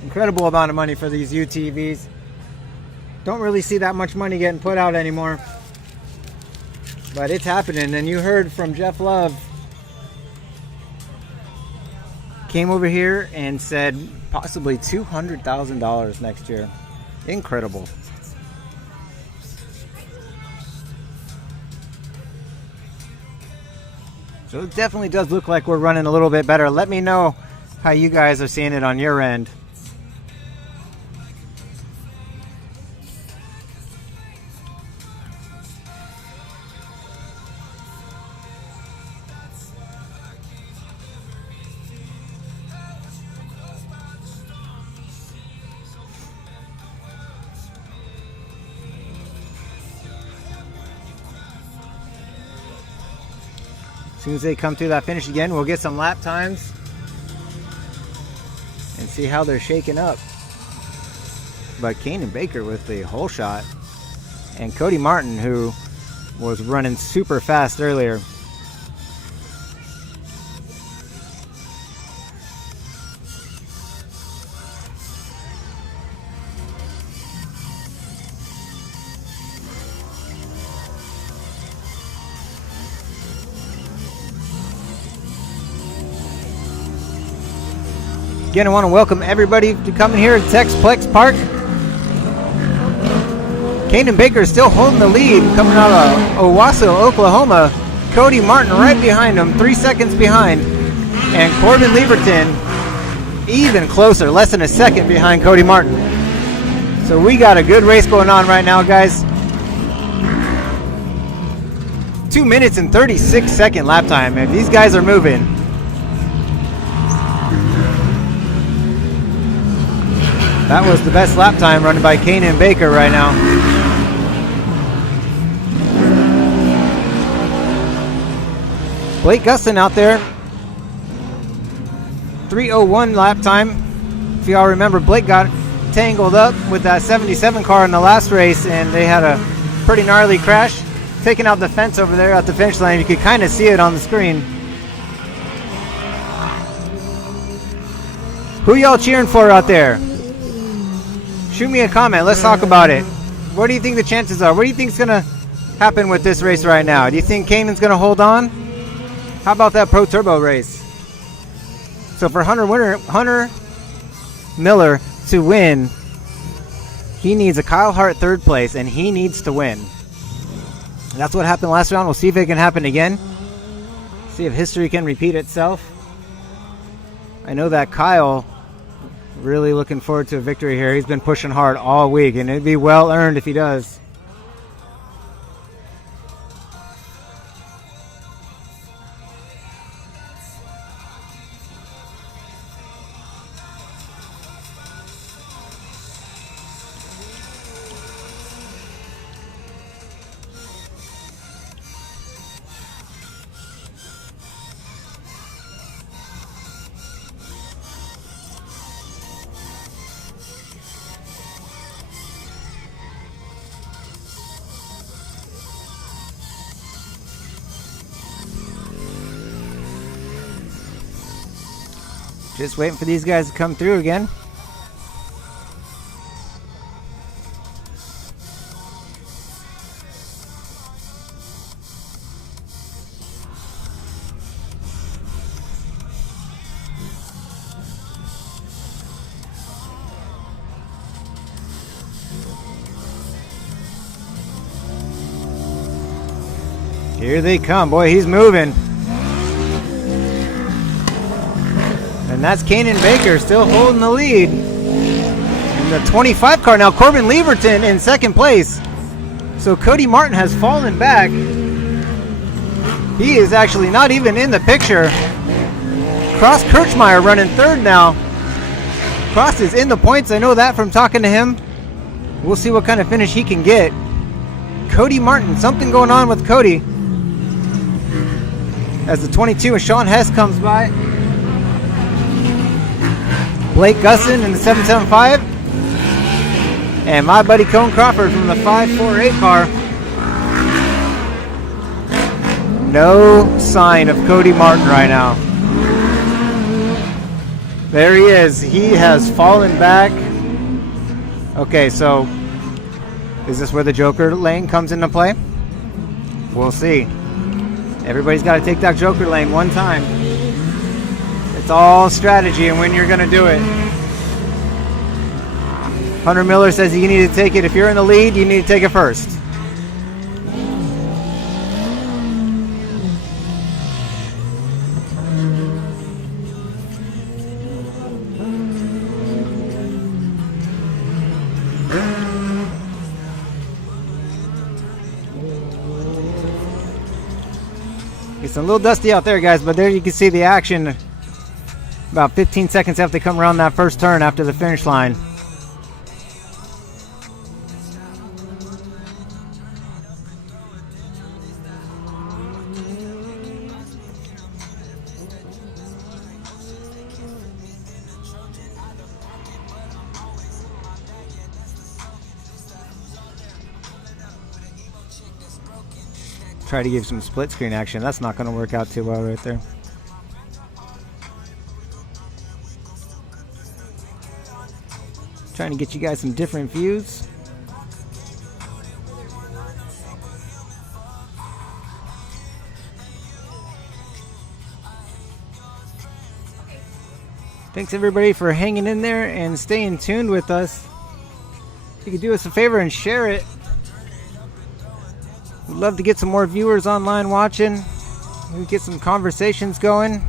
Incredible amount of money for these UTVs. Don't really see that much money getting put out anymore. But it's happening. And you heard from Jeff Love. Came over here and said possibly $200,000 next year. Incredible. So it definitely does look like we're running a little bit better. Let me know how you guys are seeing it on your end. As soon as they come through that finish again, we'll get some lap times and see how they're shaking up. But Kanan Baker with the hole shot, and Cody Martin, who was running super fast earlier. Again, I want to welcome everybody to coming here at TEXPLEX Park. Kanan Baker is still holding the lead coming out of Owasso, Oklahoma. Cody Martin right behind him, 3 seconds behind. And Corbin Leverton even closer, less than a second behind Cody Martin. So we got a good race going on right now, guys. 2 minutes and 36-second lap time, and these guys are moving. That was the best lap time running by Kanan Baker right now. Blake Gustin out there. 3:01 lap time. If y'all remember, Blake got tangled up with that 77 car in the last race, and they had a pretty gnarly crash, taking out the fence over there at the finish line. You could kind of see it on the screen. Who y'all cheering for out there? Shoot me a comment. Let's talk about it. What do you think the chances are? What do you think is going to happen with this race right now? Do you think Kanan's going to hold on? How about that Pro Turbo race? So for Hunter Miller to win, he needs a Kyle Hart third place, and he needs to win. That's what happened last round. We'll see if it can happen again. See if history can repeat itself. I know that Kyle really looking forward to a victory here. He's been pushing hard all week, and it'd be well earned if he does. Just waiting for these guys to come through again. Here they come. Boy, he's moving. And that's Kanan Baker still holding the lead. In the 25 car now, Corbin Lieberton in second place. So Cody Martin has fallen back. He is actually not even in the picture. Cross Kirchmeier running third now. Cross is in the points. I know that from talking to him. We'll see what kind of finish he can get. Cody Martin, something going on with Cody. As the 22 and Sean Hess comes by. Blake Gusson in the 775. And my buddy Cone Crawford from the 548 car. No sign of Cody Martin right now. There he is. He has fallen back. Okay, so is this where the Joker lane comes into play? We'll see. Everybody's got to take that Joker lane one time. It's all strategy and when you're going to do it. Hunter Miller says you need to take it. If you're in the lead, you need to take it first. It's a little dusty out there, guys, but there you can see the action about 15 seconds after they come around that first turn after the finish line. Try to give some split screen action. That's not going to work out too well right there. Trying to get you guys some different views. Thanks everybody for hanging in there and staying tuned with us. If you could do us a favor and share it. We'd love to get some more viewers online watching. We get some conversations going.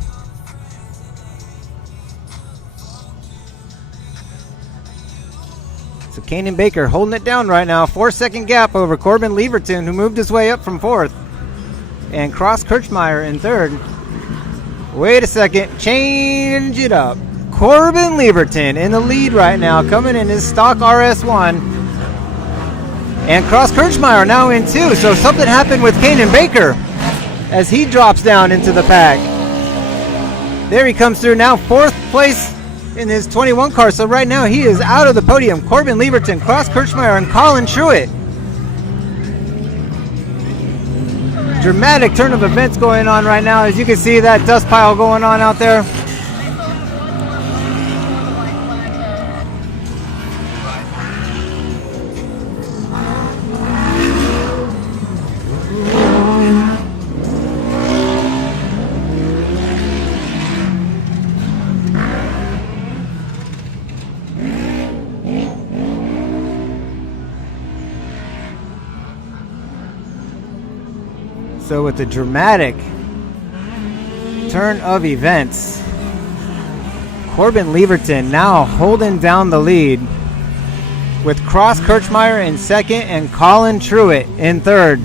So Kanan Baker holding it down right now. 4-second gap over Corbin Lieberton, who moved his way up from fourth. And Cross Kirchmeier in third. Wait a second. Change it up. Corbin Lieberton in the lead right now, coming in his stock RS1. And Cross Kirchmeier now in two. So something happened with Kanan Baker as he drops down into the pack. There he comes through now. Fourth place in his 21 car. So right now he is out of the podium. Corbin Lieberton, Cross Kirchmeier, and Colin Truitt. Dramatic turn of events going on right now. As you can see, that dust pile going on out there. So with the dramatic turn of events, Corbin Lieberton now holding down the lead with Cross Kirchmeier in second and Colin Truitt in third.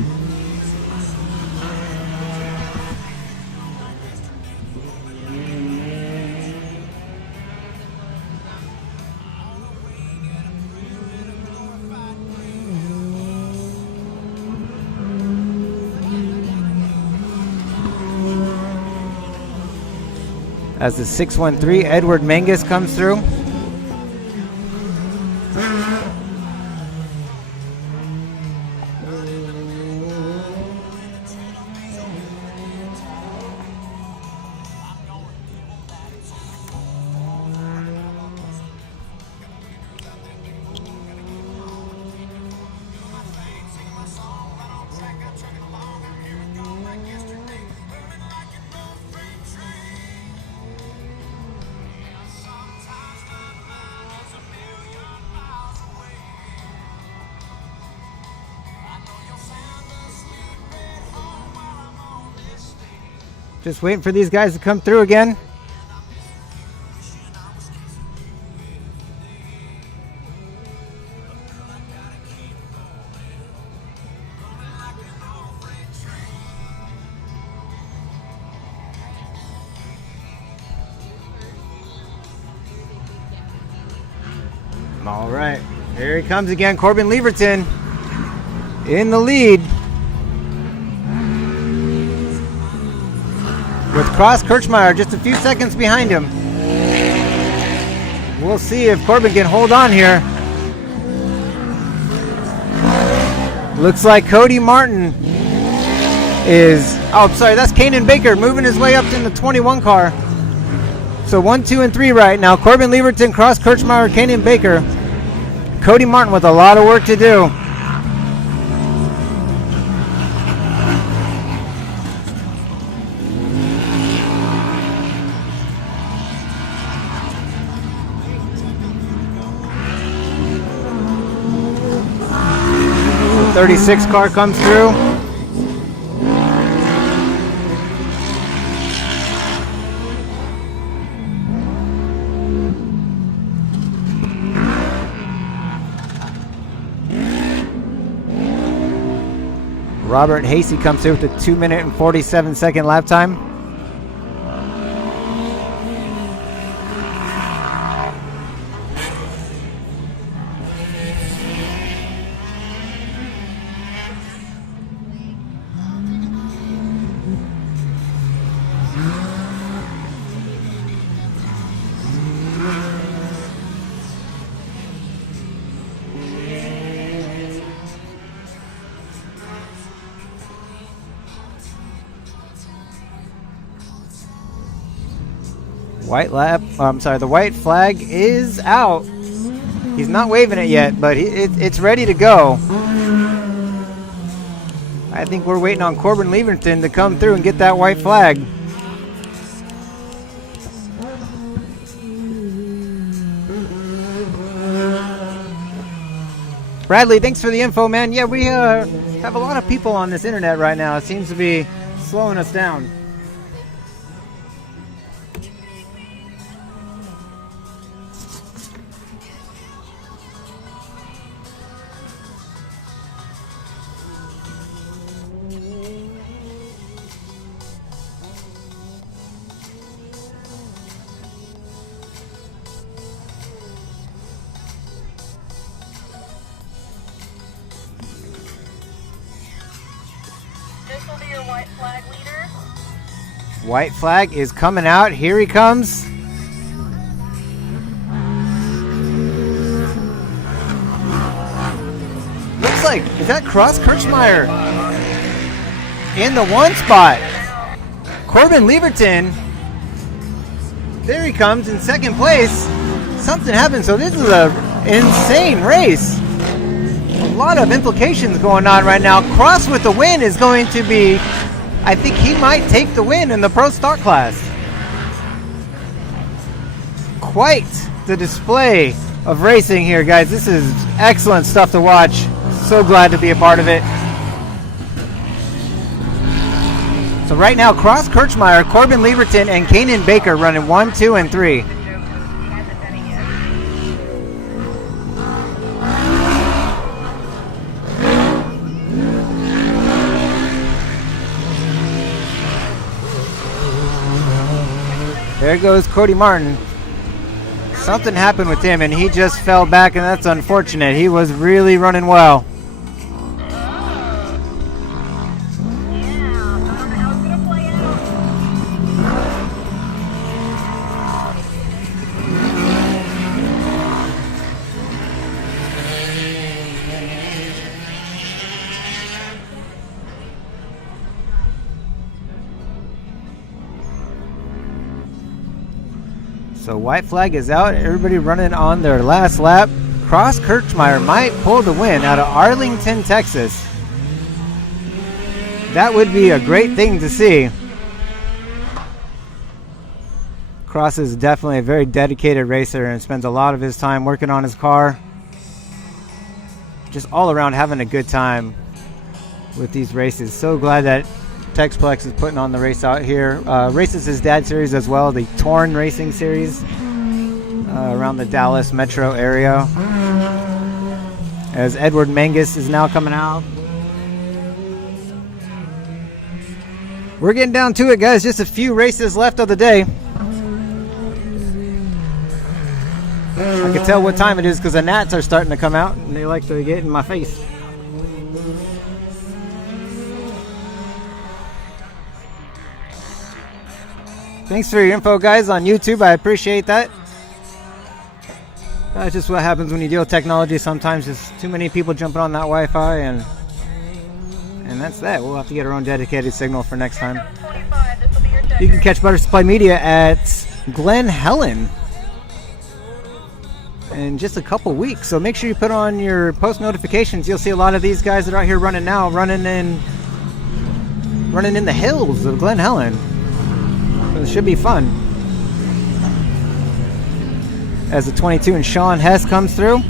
As the 613 Edward Mangus comes through. Just waiting for these guys to come through again. All right, here he comes again. Corbin Lieberton in the lead, with Cross Kirchmeier just a few seconds behind him. We'll see if Corbin can hold on here. Looks like Cody Martin is, oh, sorry, that's Kanan Baker moving his way up in the 21 car. So 1, 2, and 3 right now. Corbin Lieberton, Cross Kirchmeier, Kanan Baker. Cody Martin with a lot of work to do. The 36 car comes through. Robert Hasey comes through with a 2-minute and 47-second lap time. The white flag is out. He's not waving it yet, but it's ready to go. I think we're waiting on Corbin Lieberton to come through and get that white flag. Bradley, thanks for the info, man. Yeah, we have a lot of people on this internet right now. It seems to be slowing us down. This will be your white flag leader. White flag is coming out. Here he comes. like, is that Cross Kirchmeier in the 1 spot? Corbin Lieberton, there he comes in 2nd place. Something happened, so this is an insane race. A lot of implications going on right now. Cross with the win is going to be, I think he might take the win in the Pro Stock class. Quite the display of racing here, guys. This is excellent stuff to watch. So glad to be a part of it. So right now, Cross Kirchmeier, Corbin Lieberton, and Kanan Baker running 1, 2, and 3. There goes Cody Martin. Something happened with him and he just fell back, and that's unfortunate. He was really running well. So white flag is out. Everybody running on their last lap. Cross Kirchmeier might pull the win out of Arlington, Texas. That would be a great thing to see. Cross is definitely a very dedicated racer and spends a lot of his time working on his car. Just all around having a good time with these races. So glad that TEXPLEX is putting on the race out here. Races his dad series as well, the Torn Racing Series, around the Dallas metro area. As Edward Mangus is now coming out. We're getting down to it, guys. Just a few races left of the day. I can tell what time it is because the gnats are starting to come out and they like to get in my face. Thanks for your info, guys, on YouTube. I appreciate that. That's just what happens when you deal with technology. Sometimes just too many people jumping on that Wi-Fi, and that's that. We'll have to get our own dedicated signal for next time. You can catch Butter Supply Media at Glen Helen in just a couple weeks. So make sure you put on your post notifications. You'll see a lot of these guys that are out here running now, running in the hills of Glen Helen. So it should be fun. As the 22 and Sean Hess comes through.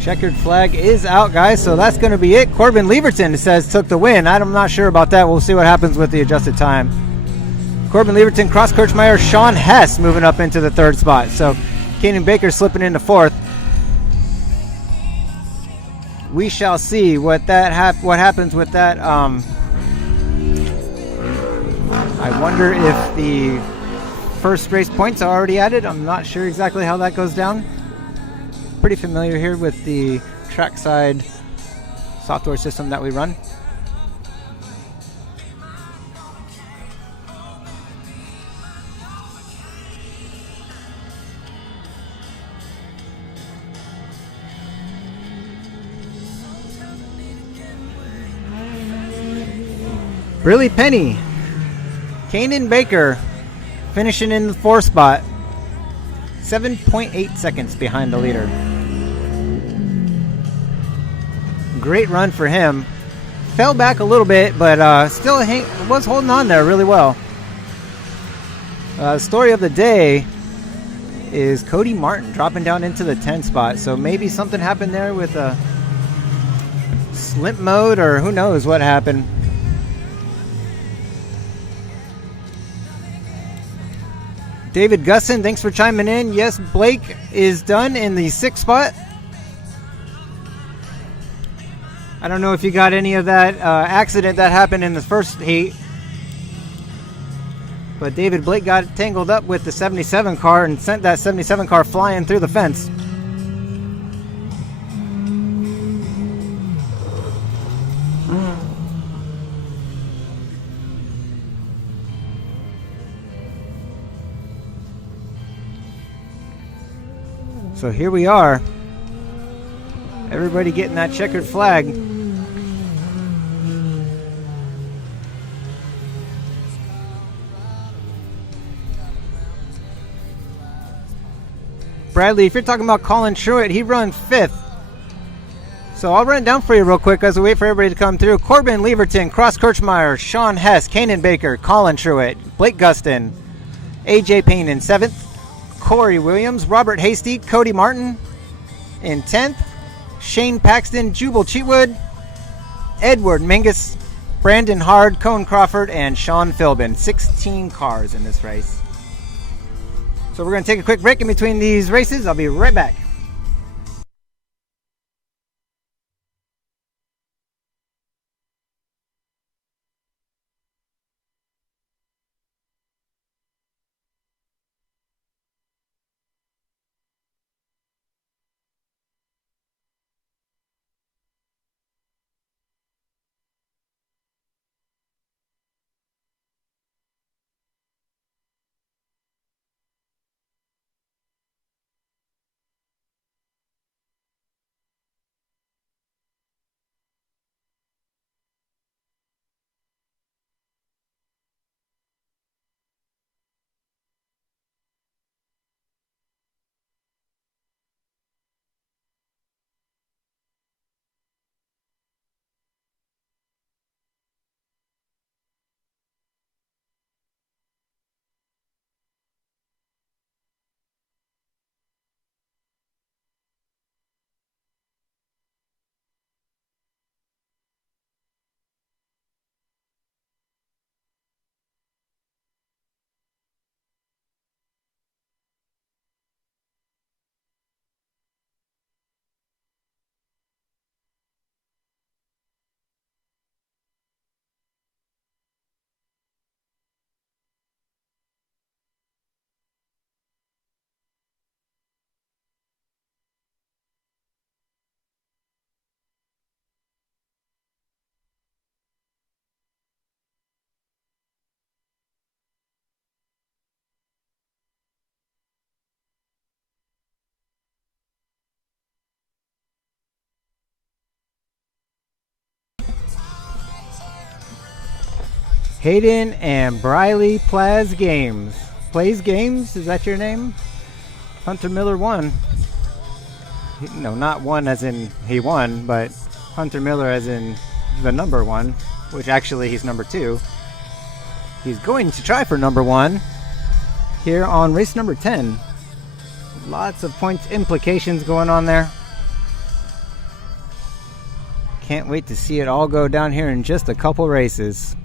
Checkered flag is out, guys, so that's going to be it. Corbin Lieberton, it says, took the win. I'm not sure about that. We'll see what happens with the adjusted time. Corbin Lieberton, Cross Kirchmeier, Sean Hess moving up into the 3rd spot. So Kanan Baker slipping into 4th. We shall see what happens with that. I wonder if the first race points are already added. I'm not sure exactly how that goes down. Pretty familiar here with the trackside software system that we run. Briley Penny, Kanan Baker finishing in the 4th spot, 7.8 seconds behind the leader. Great run for him. Fell back a little bit, but still was holding on there really well. Story of the day is Cody Martin dropping down into the 10th spot. So maybe something happened there with a slip mode, or who knows what happened. David Gusson, thanks for chiming in. Yes, Blake is done in the 6th spot. I don't know if you got any of that accident that happened in the first heat, but David Blake got tangled up with the 77 car and sent that 77 car flying through the fence. So here we are. Everybody getting that checkered flag. Bradley, if you're talking about Colin Truitt, he runs 5th. So I'll run it down for you real quick as we wait for everybody to come through. Corbin Leverton, Cross Kirchmeyer, Sean Hess, Kanan Baker, Colin Truitt, Blake Gustin, AJ Payne in 7th, Corey Williams, Robert Hasty, Cody Martin in 10th, Shane Paxton, Jubal Cheatwood, Edward Mingus, Brandon Hard, Cone Crawford, and Sean Philbin. 16 cars in this race. So we're going to take a quick break in between these races. I'll be right back. Hayden and Briley Plays Games. Plays Games? Is that your name? Hunter Miller won. No, not one as in he won, but Hunter Miller as in the number 1, which actually he's number 2. He's going to try for number 1 here on race number 10. Lots of points implications going on there. Can't wait to see it all go down here in just a couple races.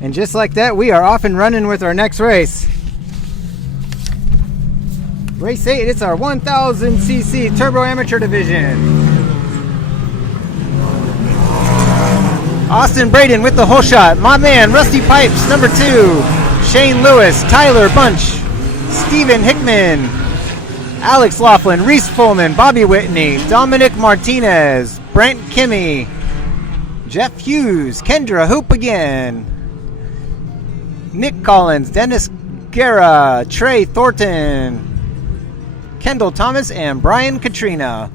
And just like that, we are off and running with our next race. Race 8, it's our 1000cc Turbo Amateur Division. Austin Braden with the whole shot. My man, Rusty Pipes, number 2. Shane Lewis, Tyler Bunch, Steven Hickman, Alex Laughlin, Reese Pullman, Bobby Whitney, Dominic Martinez, Brent Kimmy, Jeff Hughes, Kendra Hoop again, Nick Collins, Dennis Guerra, Trey Thornton, Kendall Thomas, and Brian Katrina.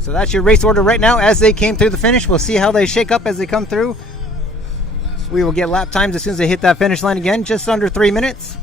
So that's your race order right now as they came through the finish. We'll see how they shake up as they come through. We will get lap times as soon as they hit that finish line again, just under 3 minutes.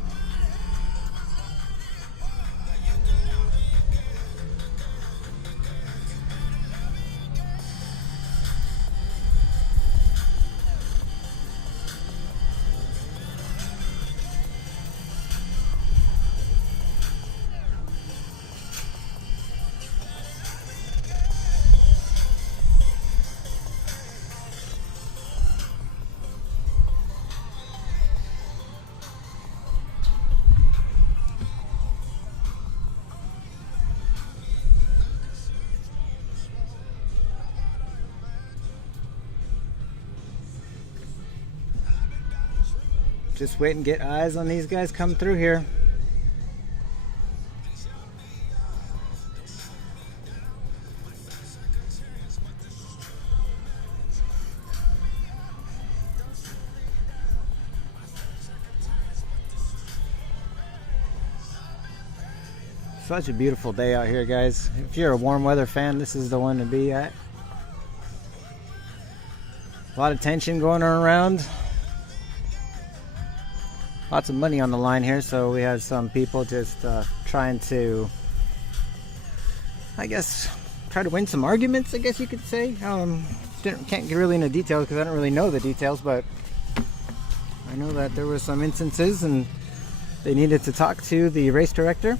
Just wait and get eyes on these guys come through here. Such a beautiful day out here, guys. If you're a warm weather fan, this is the one to be at. A lot of tension going on around. Lots of money on the line here, so we have some people just trying to, I guess, try to win some arguments, I guess you could say. Can't get really into details because I don't really know the details, but I know that there were some instances and they needed to talk to the race director.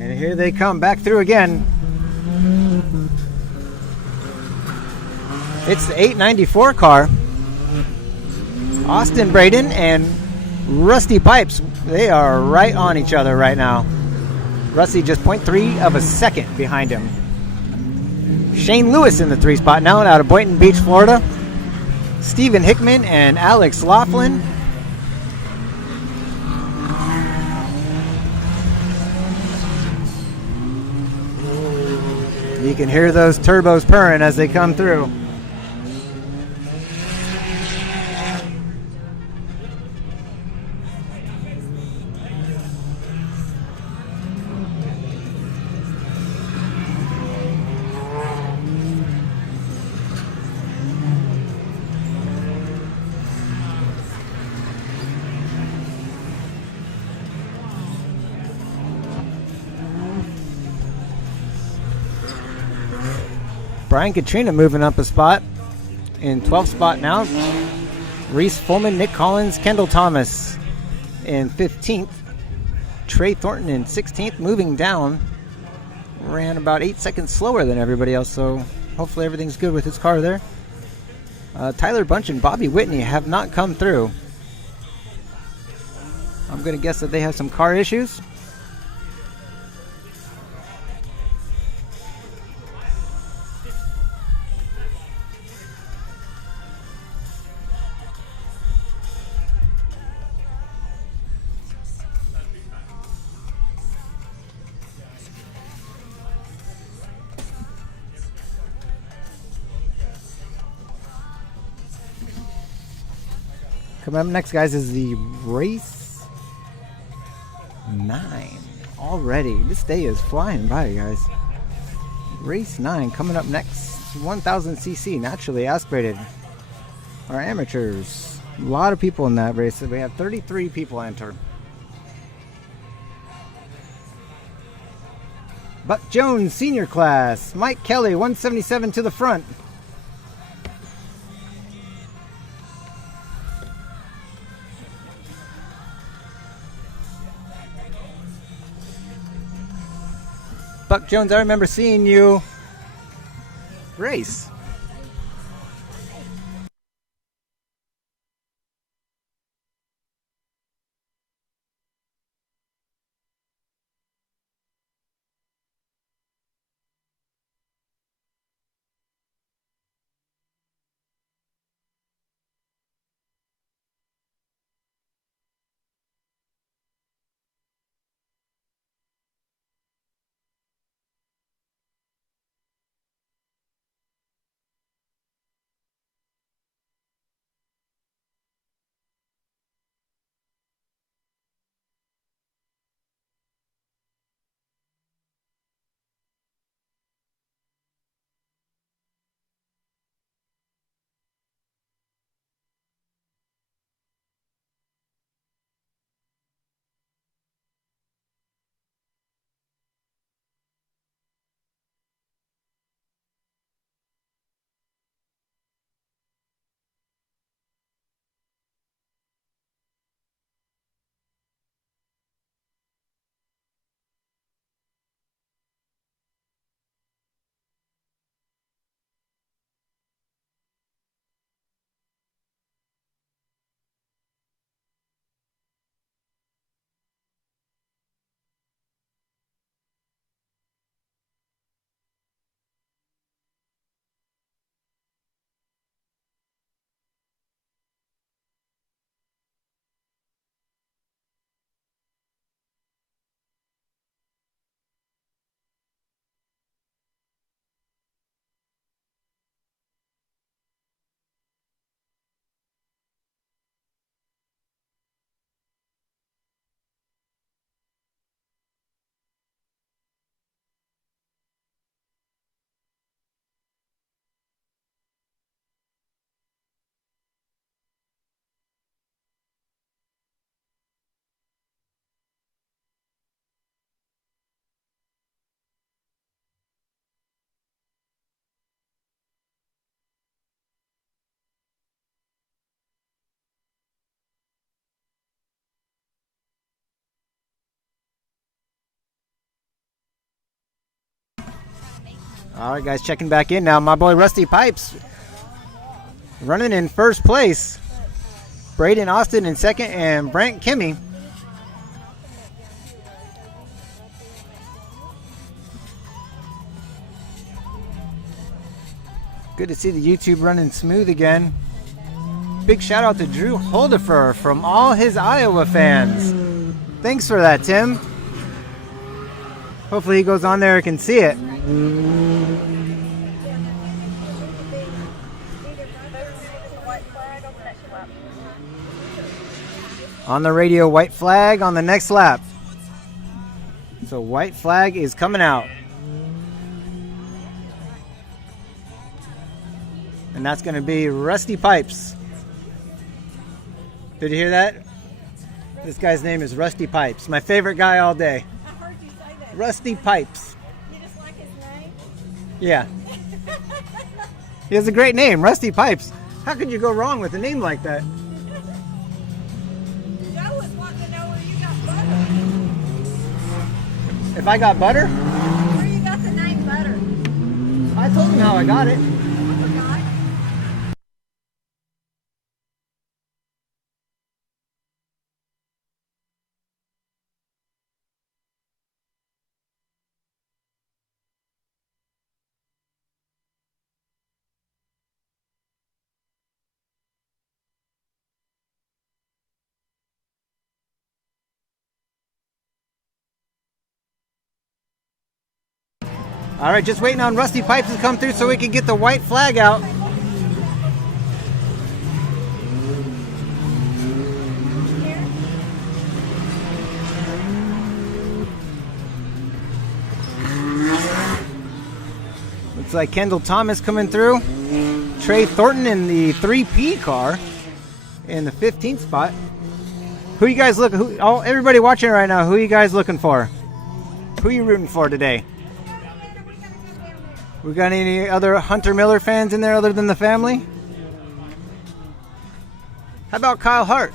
And here they come back through again. It's the 894 car. Austin Braden and Rusty Pipes. They are right on each other right now. Rusty just 0.3 of a second behind him. Shane Lewis in the 3 spot now out of Boynton Beach, Florida. Stephen Hickman and Alex Laughlin. You can hear those turbos purring as they come through. Brian Katrina moving up a spot in 12th spot now. Reese Fullman, Nick Collins, Kendall Thomas in 15th. Trey Thornton in 16th, moving down. Ran about 8 seconds slower than everybody else, so hopefully everything's good with his car there. Tyler Bunch and Bobby Whitney have not come through. I'm going to guess that they have some car issues. Coming up next, guys, is the race 9 already. This day is flying by, guys. Race 9 coming up next. 1000cc, naturally aspirated. Our amateurs. A lot of people in that race. We have 33 people enter. Buck Jones, senior class. Mike Kelly, 177 to the front. Buck Jones, I remember seeing you race. All right, guys, checking back in now. My boy Rusty Pipes running in first place. Braden Austin in second, and Brent Kimmy. Good to see the YouTube running smooth again. Big shout out to Drew Holdifer from all his Iowa fans. Thanks for that, Tim. Hopefully he goes on there and can see it. On the radio, white flag on the next lap. So white flag is coming out. And that's going to be Rusty Pipes. Did you hear that? This guy's name is Rusty Pipes. My favorite guy all day. I heard you say that. Rusty Pipes. You just like his name? Yeah. He has a great name, Rusty Pipes. How could you go wrong with a name like that? Joe was wanting to know where you got butter. If I got butter, Where you got the name butter? I told him how I got it. I forgot. All right, just waiting on Rusty Pipes to come through so we can get the white flag out. Looks like Kendall Thomas coming through. Trey Thornton in the 3P car in the 15th spot. Who you guys looking? Everybody watching right now, who you guys looking for? Who you rooting for today? We got any other Hunter Miller fans in there other than the family? How about Kyle Hart?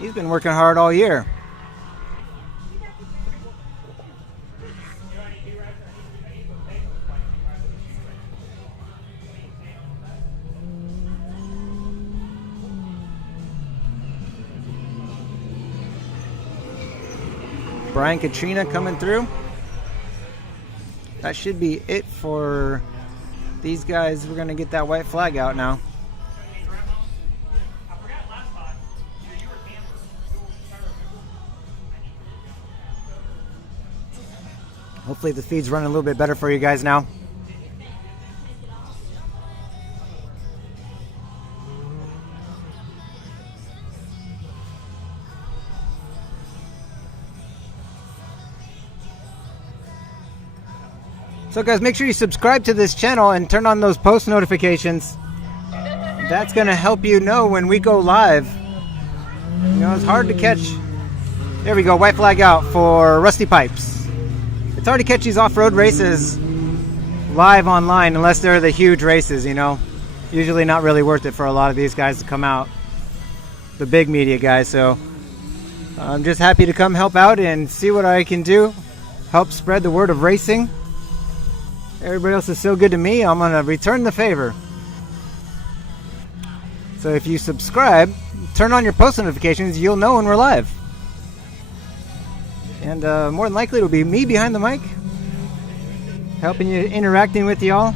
He's been working hard all year. Brian Katrina coming through. That should be it for these guys. We're going to get that white flag out now. Hopefully the feed's running a little bit better for you guys now. So guys, make sure you subscribe to this channel and turn on those post notifications. That's going to help you know when we go live. You know, it's hard to catch. There we go, white flag out for Rusty Pipes. It's hard to catch these off-road races live online unless they're the huge races, you know. Usually not really worth it for a lot of these guys to come out. The big media guys, so I'm just happy to come help out and see what I can do. Help spread the word of racing. Everybody else is so good to me, I'm going to return the favor. So if you subscribe, turn on your post notifications, you'll know when we're live. And more than likely it'll be me behind the mic, helping you, interacting with y'all.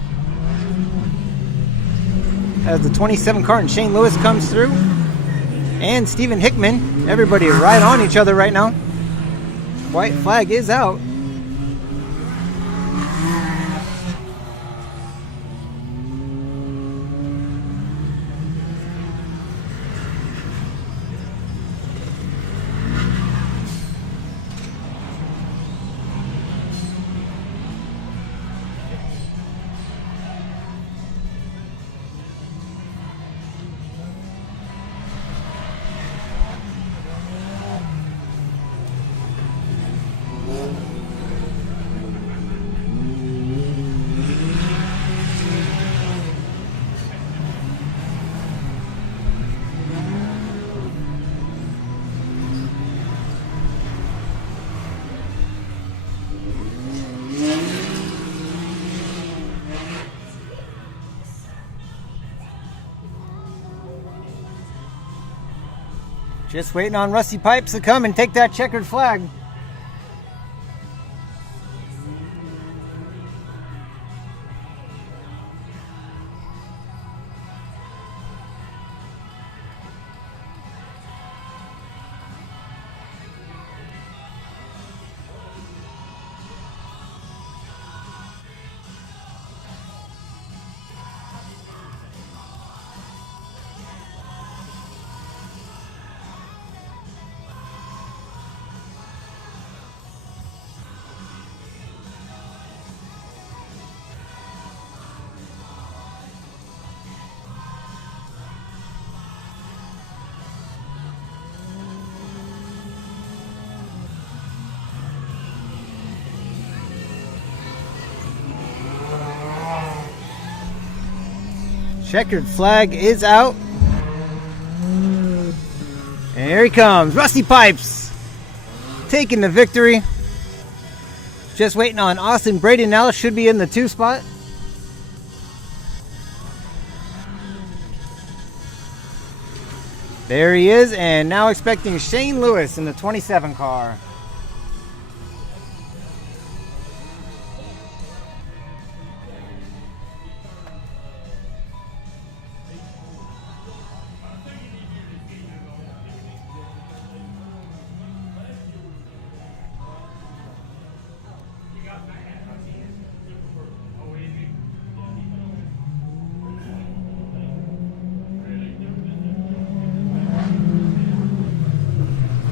As the 27 car and Shane Lewis comes through. And Stephen Hickman. Everybody right on each other right now. White flag is out. Just waiting on Rusty Pipes to come and take that checkered flag. Checkered flag is out. And here he comes, Rusty Pipes, taking the victory. Just waiting on Austin Brady now, should be in the 2 spot. There he is, and now expecting Shane Lewis in the 27 car.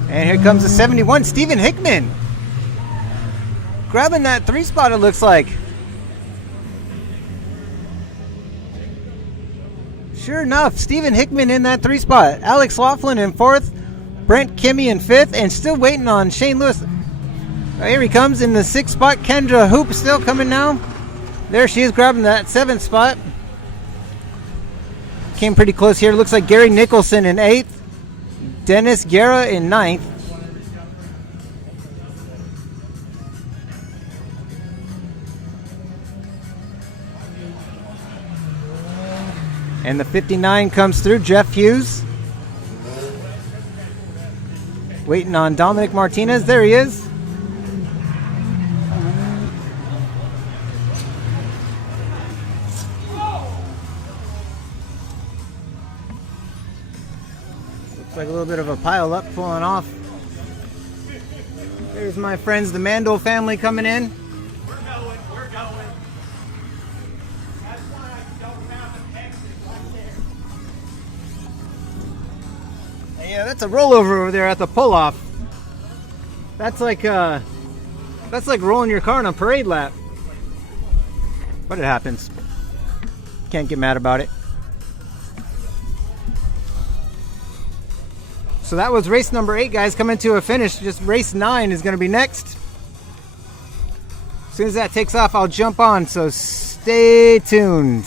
And here comes the 71, Stephen Hickman. Grabbing that 3 spot, it looks like. Sure enough, Stephen Hickman in that 3 spot. Alex Laughlin in 4th. Brent Kimmy in 5th. And still waiting on Shane Lewis. Here he comes in the 6th spot. Kendra Hoop still coming now. There she is, grabbing that 7th spot. Came pretty close here. Looks like Gary Nicholson in 8th. Dennis Guerra in 9th. And the 59 comes through, Jeff Hughes. Waiting on Dominic Martinez. There he is. Like a little bit of a pile up pulling off. There's my friends, the Mandel family, coming in. We're going. That's why I don't have the exit right there. Yeah, that's a rollover over there at the pull-off. That's like rolling your car on a parade lap. But it happens. Can't get mad about it. So that was race number 8, guys, coming to a finish. Just race 9 is going to be next. As soon as that takes off, I'll jump on, so stay tuned.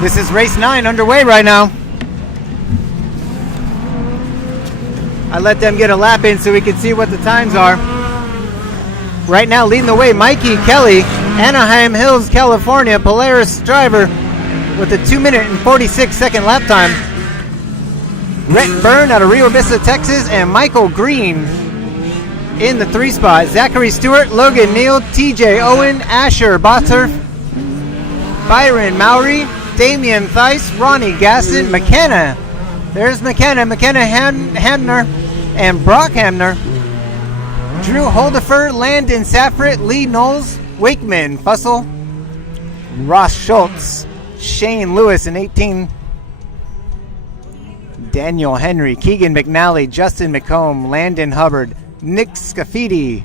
This is race 9 underway right now. I let them get a lap in so we can see what the times are. Right now, leading the way, Mikey Kelly, Anaheim Hills, California, Polaris driver with a 2-minute and 46-second lap time. Rhett Byrne out of Rio Vista, Texas, and Michael Green in the 3 spot. Zachary Stewart, Logan Neal, TJ Owen, Asher Botterf, Byron Mowry, Damian Thice, Ronnie Gasson, McKenna. There's McKenna Hamner, and Brock Hamner. Drew Holdifer, Landon Saffrit, Lee Knowles, Wakeman, Fussell, Ross Schultz, Shane Lewis in 18, Daniel Henry, Keegan McNally, Justin McComb, Landon Hubbard, Nick Scafidi,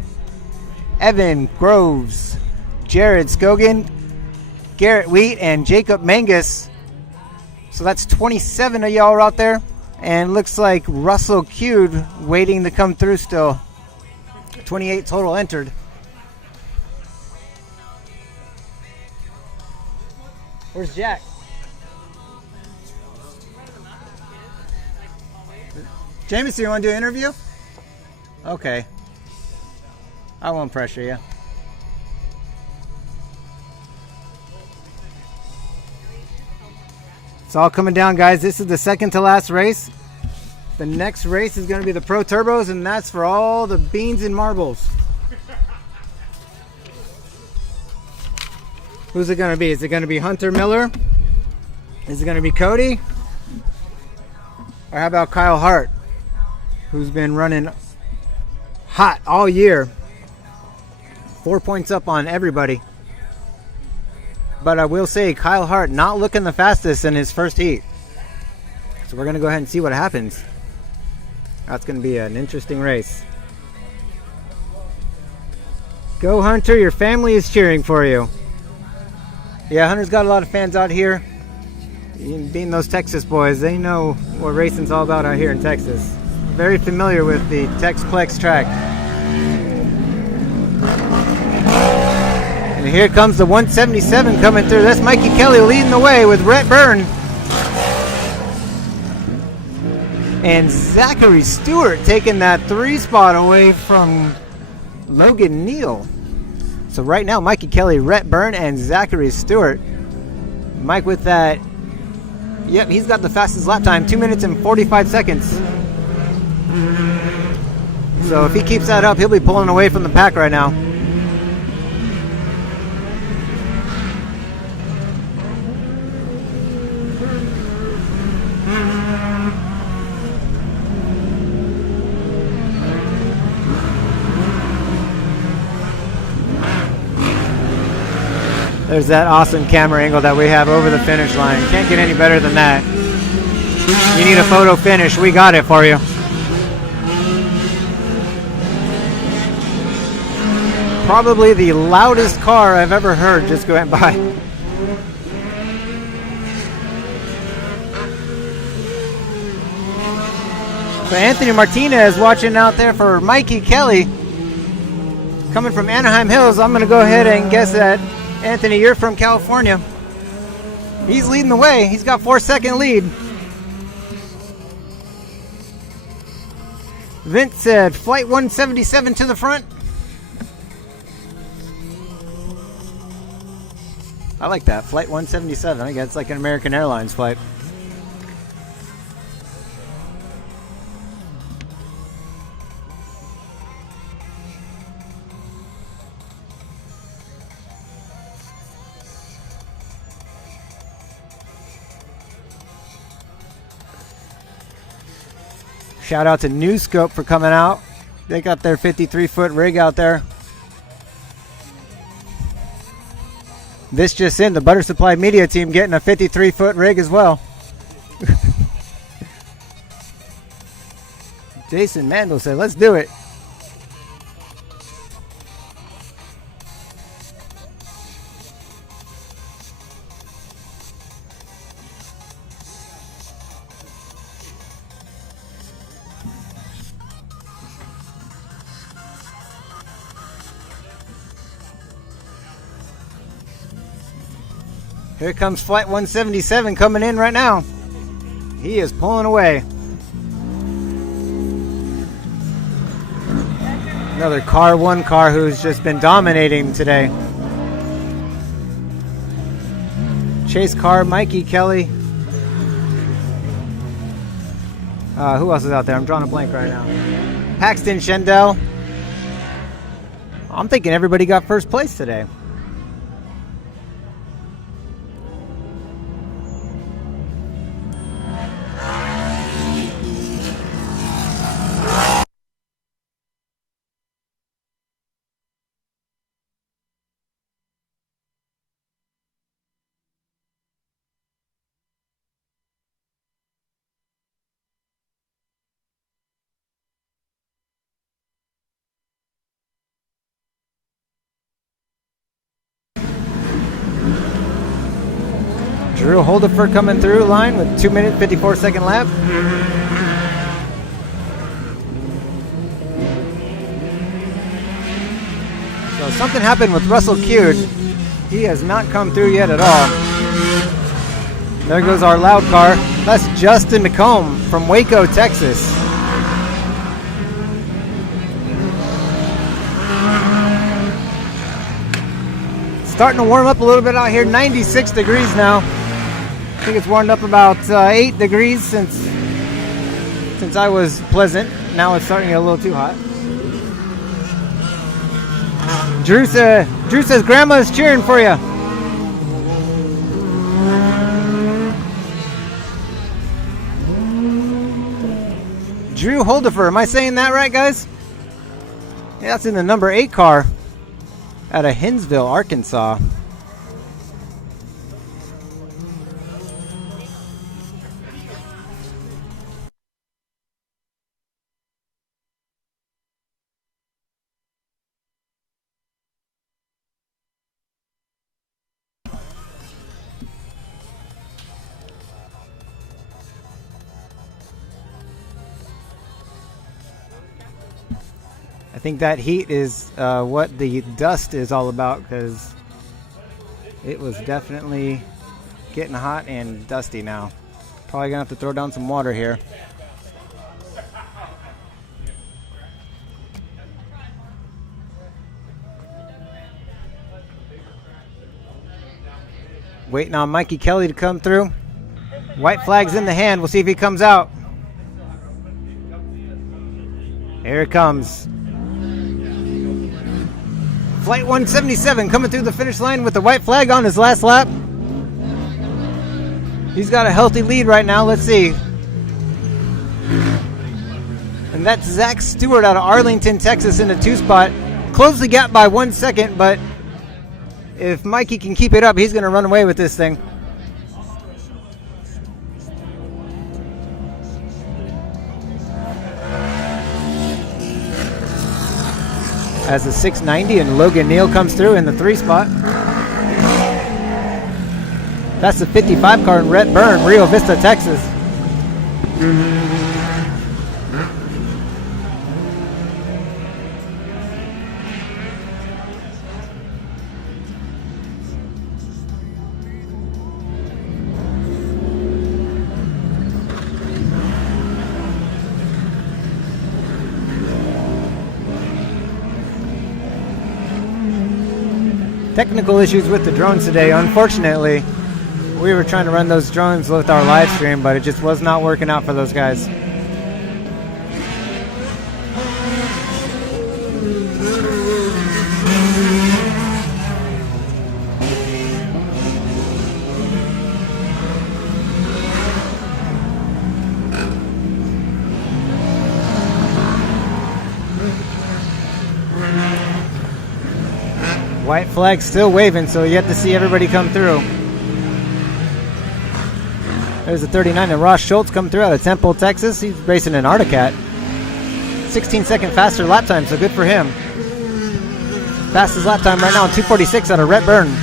Evan Groves, Jared Scogan, Garrett Wheat, and Jacob Mangus. So that's 27 of y'all out there. And looks like Russell Cude waiting to come through still. 28 total entered. Where's Jack? Jameson, you want to do an interview? Okay. I won't pressure you. It's all coming down, guys. This is the second to last race. The next race is going to be the Pro Turbos, and that's for all the beans and marbles. Who's it going to be? Is it going to be Hunter Miller? Is it going to be Cody? Or how about Kyle Hart, who's been running hot all year? 4 points up on everybody. But I will say, Kyle Hart not looking the fastest in his first heat. So we're going to go ahead and see what happens. That's going to be an interesting race. Go Hunter, your family is cheering for you. Yeah, Hunter's got a lot of fans out here. Being those Texas boys, they know what racing's all about out here in Texas. Very familiar with the TEXPLEX track. And here comes the 177 coming through. That's Mikey Kelly leading the way with Rhett Byrne. And Zachary Stewart taking that 3 spot away from Logan Neal. So right now, Mikey Kelly, Rhett Byrne, and Zachary Stewart. Mike with that. Yep, he's got the fastest lap time, 2 minutes and 45 seconds. So if he keeps that up, he'll be pulling away from the pack right now. There's that awesome camera angle that we have over the finish line. Can't get any better than that. You need a photo finish, we got it for you. Probably the loudest car I've ever heard just went by. So Anthony Martinez watching out there for Mikey Kelly. Coming from Anaheim Hills, I'm going to go ahead and guess that Anthony, you're from California. He's leading the way. He's got 4-second lead. Vince said flight 177 to the front. I like that. Flight 177. I guess it's like an American Airlines flight. Shout out to New Scope for coming out. They got their 53-foot rig out there. This just in, the Butter Supply Media team getting a 53-foot rig as well. Jason Mandel said, let's do it. Here comes Flight 177 coming in right now. He is pulling away. Another one car who's just been dominating today. Chase car, Mikey Kelly. Who else is out there? I'm drawing a blank right now. Paxton Shendell. I'm thinking everybody got first place today. Drew Holdeford coming through line with 2-minute 54-second lap. So something happened with Russell Cute. He has not come through yet at all. There goes our loud car. That's Justin McComb from Waco, Texas. Starting to warm up a little bit out here. 96 degrees now. I think it's warmed up about 8 degrees since I was Pleasant. Now it's starting to get a little too hot. Drew says Grandma's cheering for you. Drew Holdifer, am I saying that right, guys? Yeah, that's in the number 8 car out of Hinsville, Arkansas. I think that heat is what the dust is all about, because it was definitely getting hot and dusty now. Probably gonna have to throw down some water here. Waiting on Mikey Kelly to come through. White flag's in the hand. We'll see if he comes out. Here it comes. Flight 177 coming through the finish line with the white flag on his last lap. He's got a healthy lead right now. Let's see. And that's Zach Stewart out of Arlington, Texas in the 2 spot. Closed the gap by 1 second, but if Mikey can keep it up, he's going to run away with this thing. As the 690 and Logan Neal comes through in the 3 spot. That's the 55 car in Rhett Byrne, Rio Vista, Texas. Technical issues with the drones today. Unfortunately, we were trying to run those drones with our live stream, but it just was not working out for those guys. White flag still waving, so you have to see everybody come through. There's a 39 and Ross Schultz come through out of Temple, Texas. He's racing an Arctic Cat. 16-second faster lap time, so good for him. Fastest lap time right now, 2:46 out of Rhett Byrne.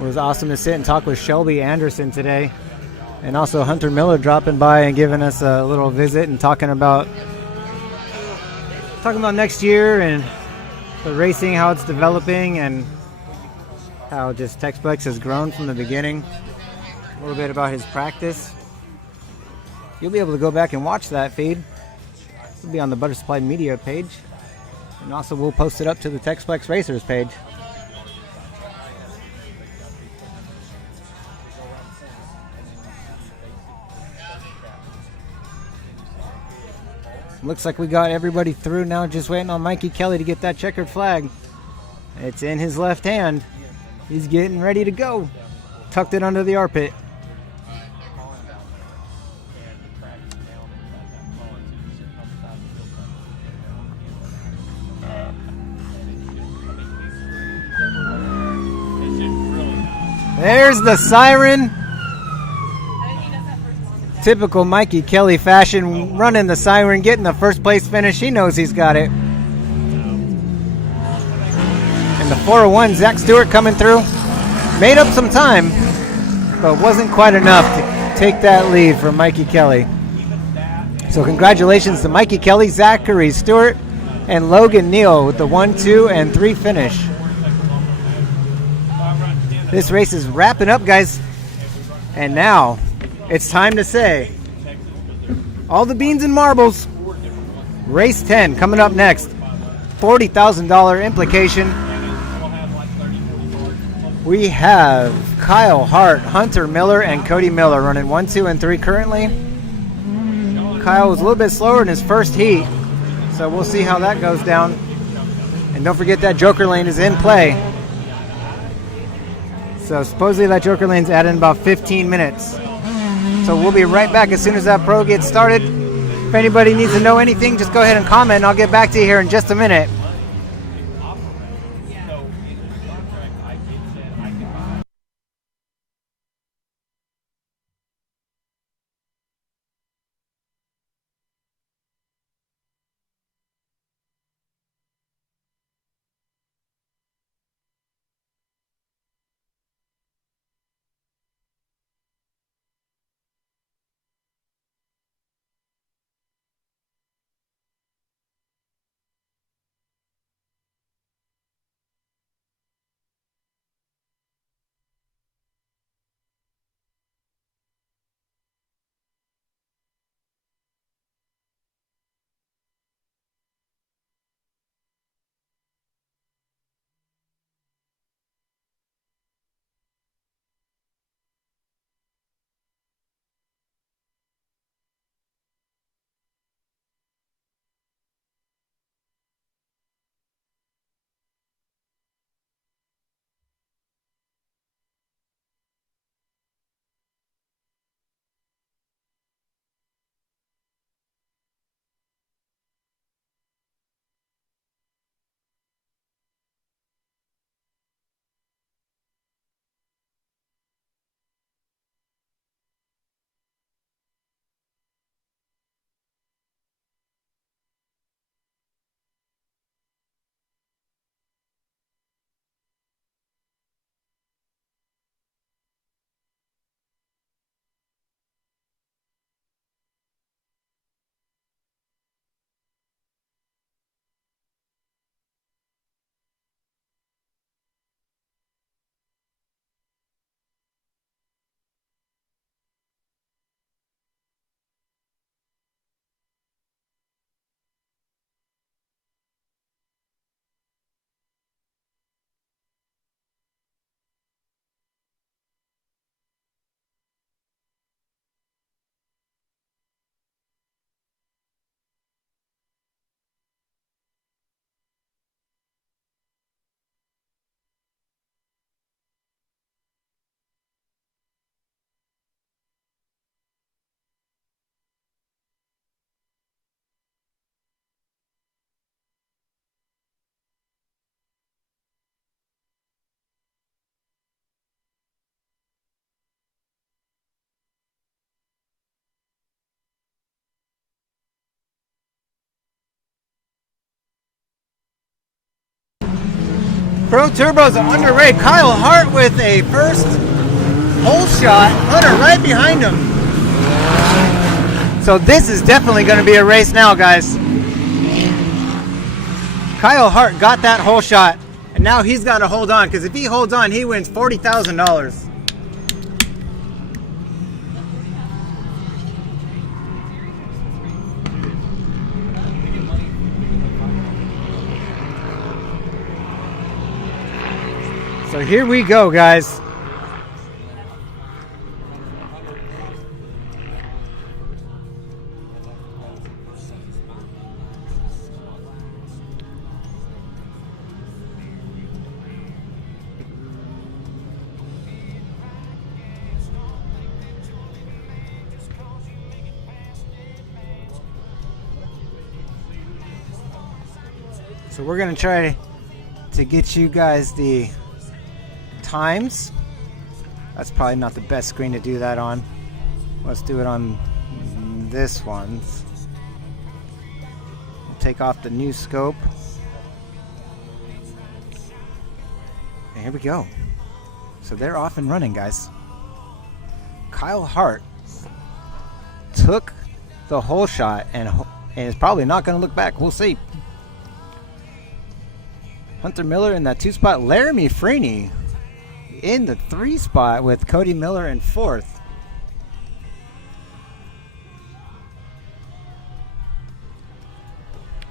Was awesome to sit and talk with Shelby Anderson today. And also Hunter Miller dropping by and giving us a little visit and talking about next year and the racing, how it's developing, and how just TEXPLEX has grown from the beginning. A little bit about his practice. You'll be able to go back and watch that feed. It'll be on the Butter Supply Media page. And also we'll post it up to the TEXPLEX Racers page. Looks like we got everybody through now, just waiting on Mikey Kelly to get that checkered flag. It's in his left hand. He's getting ready to go. Tucked it under the armpit. There's the siren. Typical Mikey Kelly fashion, running the siren, getting the first place finish. He knows he's got it. And the 401, Zach Stewart coming through. Made up some time, but wasn't quite enough to take that lead from Mikey Kelly. So congratulations to Mikey Kelly, Zachary Stewart, and Logan Neal with the 1, 2, and 3 finish. This race is wrapping up, guys. And now it's time to say all the beans and marbles. Race 10 coming up next. $40,000 implication. We have Kyle Hart, Hunter Miller, and Cody Miller running 1, 2, and 3 currently. Kyle was a little bit slower in his first heat, so we'll see how that goes down. And don't forget that Joker lane is in play. So supposedly that Joker lane's added in about 15 minutes. So we'll be right back as soon as that pro gets started. If anybody needs to know anything, just go ahead and comment. I'll get back to you here in just a minute. Pro Turbos are underway. Kyle Hart with a first hole shot. Hunter right behind him. So this is definitely going to be a race now, guys. Kyle Hart got that hole shot, and now he's got to hold on, because if he holds on, he wins $40,000. So here we go, guys. So we're gonna try to get you guys the times. That's probably not the best screen to do that on. Let's do it on this one. We'll take off the new scope. And here we go. So they're off and running, guys. Kyle Hart took the hole shot and is probably not going to look back. We'll see. Hunter Miller in that 2 spot. Laramie Freeney in the 3 spot with Cody Miller in 4th.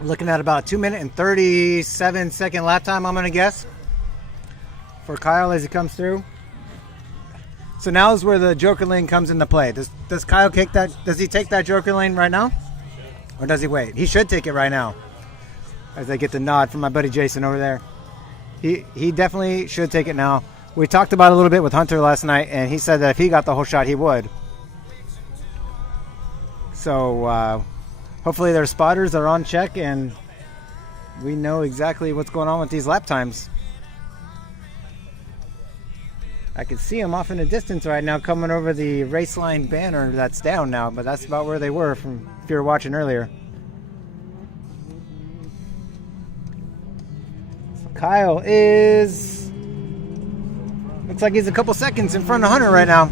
We're looking at about 2 minute and 37 second lap time, I'm going to guess, for Kyle as he comes through. So now is where the Joker lane comes into play. Does Kyle take that? Does he take that Joker lane right now, or does he wait? He should take it right now. As I get the nod from my buddy Jason over there. He definitely should take it now. We talked about it a little bit with Hunter last night, and he said that if he got the whole shot, he would. So hopefully their spotters are on check, and we know exactly what's going on with these lap times. I can see them off in the distance right now coming over the race line banner that's down now, but that's about where they were from if you were watching earlier. Kyle is, looks like he's a couple seconds in front of Hunter right now.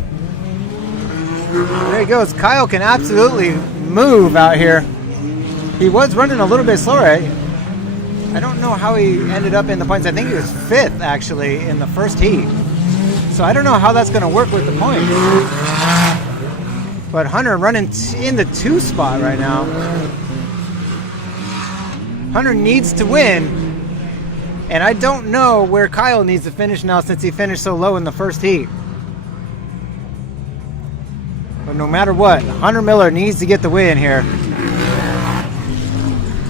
There he goes. Kyle can absolutely move out here. He was running a little bit slower. I don't know how he ended up in the points. I think he was 5th actually in the first heat. So I don't know how that's going to work with the points. But Hunter running in the 2 spot right now. Hunter needs to win. And I don't know where Kyle needs to finish now since he finished so low in the first heat. But no matter what, Hunter Miller needs to get the win here.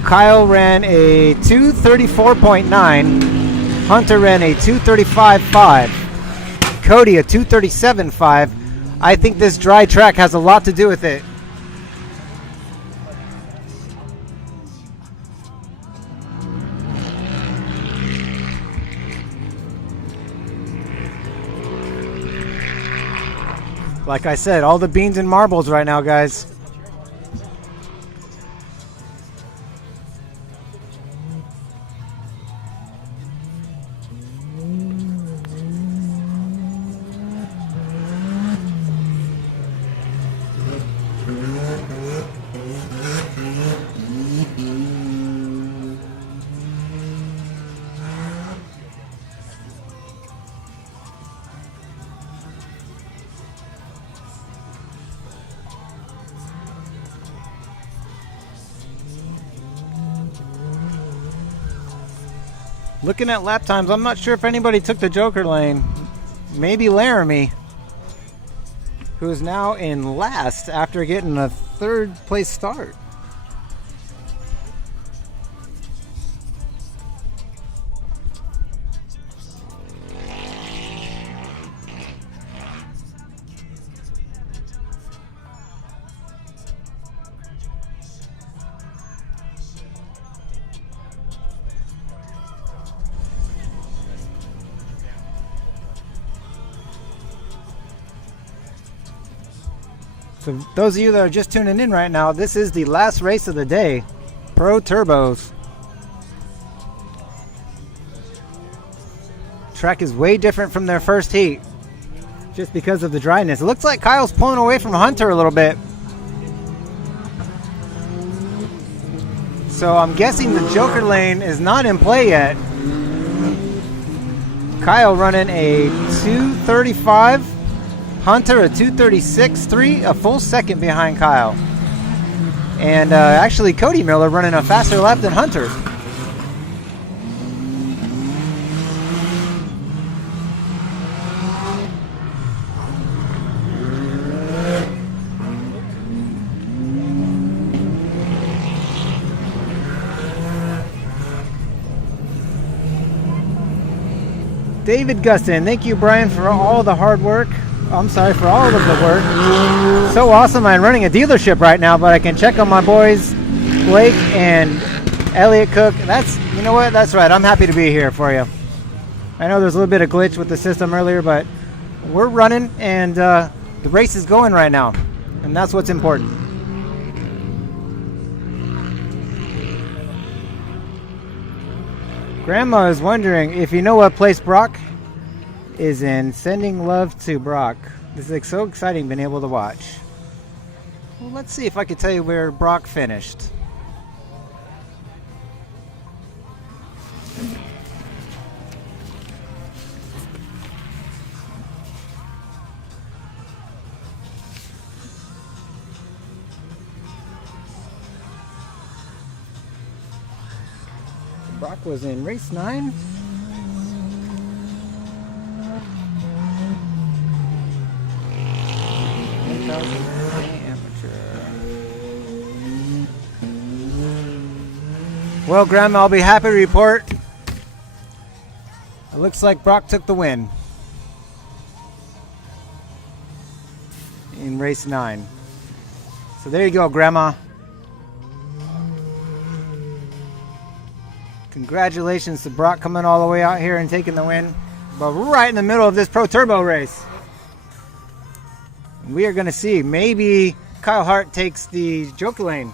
Kyle ran a 2:34.9. Hunter ran a 2:35.5. Cody a 2:37.5. I think this dry track has a lot to do with it. Like I said, all the beans and marbles right now, guys. Looking at lap times, I'm not sure if anybody took the Joker lane. Maybe Laramie, who is now in last after getting a 3rd place start. So those of you that are just tuning in right now, this is the last race of the day, Pro Turbos. track is way different from their first heat, just because of the dryness. It looks like Kyle's pulling away from Hunter a little bit. So I'm guessing the Joker lane is not in play yet. Kyle running a 2:35, Hunter a 2:36.3, a full second behind Kyle. And actually Cody Miller running a faster lap than Hunter. David Gustin, thank you, Brian, for all the hard work. I'm sorry, for all of the work. So awesome. I'm running a dealership right now, but I can check on my boys, Blake and Elliot Cook. You know what? That's right. I'm happy to be here for you. I know there's a little bit of glitch with the system earlier, but we're running, and the race is going right now, and that's what's important. Grandma is wondering if you know what place Brock is in. Sending love to Brock. This is like so exciting being able to watch. Well, let's see if I can tell you where Brock finished. Brock was in race 9. Well, Grandma, I'll be happy to report. It looks like Brock took the win in race 9. So there you go, Grandma. Congratulations to Brock coming all the way out here and taking the win. But we're right in the middle of this Pro Turbo race. We are going to see. Maybe Kyle Hart takes the Joker lane.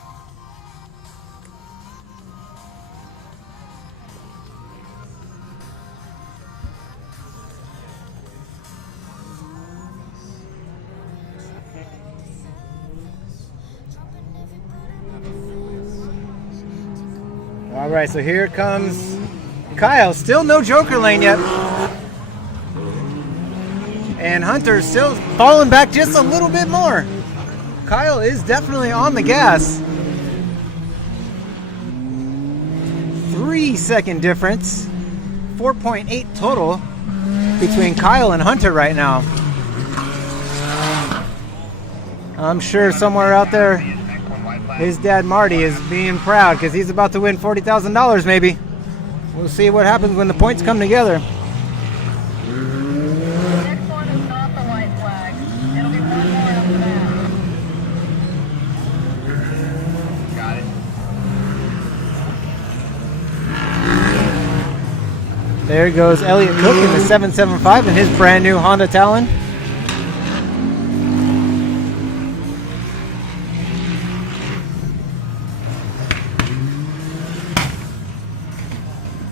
All right, so here comes Kyle. Still no Joker lane yet. And Hunter's still falling back just a little bit more. Kyle is definitely on the gas. 3-second difference. 4.8 total between Kyle and Hunter right now. I'm sure somewhere out there his dad Marty is being proud because he's about to win $40,000 maybe. We'll see what happens when the points come together. Next one is not the white flag. It'll be one more after that. Got it. There goes Elliot Cook in the 775 in his brand new Honda Talon.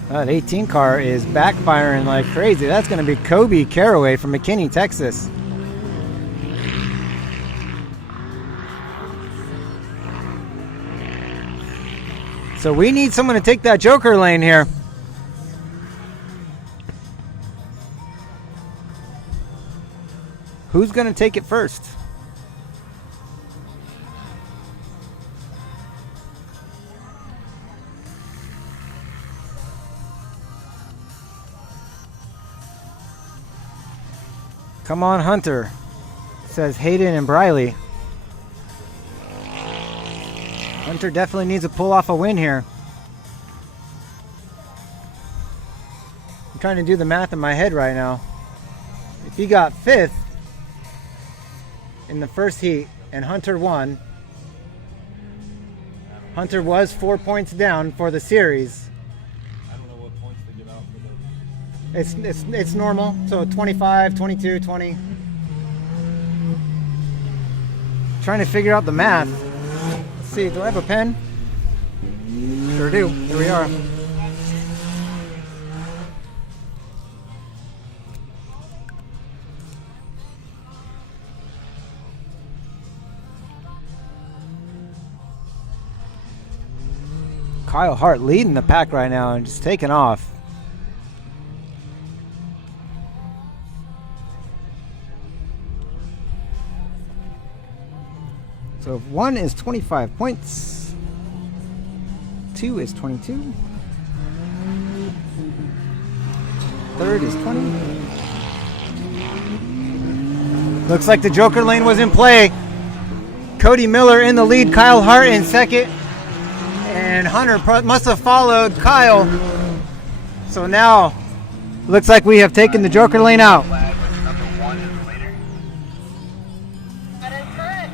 That 18 car is backfiring like crazy. That's going to be Kobe Caraway from McKinney, Texas. So we need someone to take that Joker lane here. Who's going to take it first? Come on, Hunter, says Hayden and Briley. Hunter definitely needs to pull off a win here. I'm trying to do the math in my head right now. If he got 5th in the first heat and Hunter won, Hunter was 4 points down for the series. It's normal, so 25, 22, 20. Trying to figure out the math. Let's see, do I have a pen? Sure do. Here we are. Kyle Hart leading the pack right now and just taking off. So 1 is 25 points. 2 is 22. Third is 20. Looks like the Joker lane was in play. Cody Miller in the lead, Kyle Hart in second. And Hunter must have followed Kyle. So now, looks like we have taken the Joker lane out. That is correct.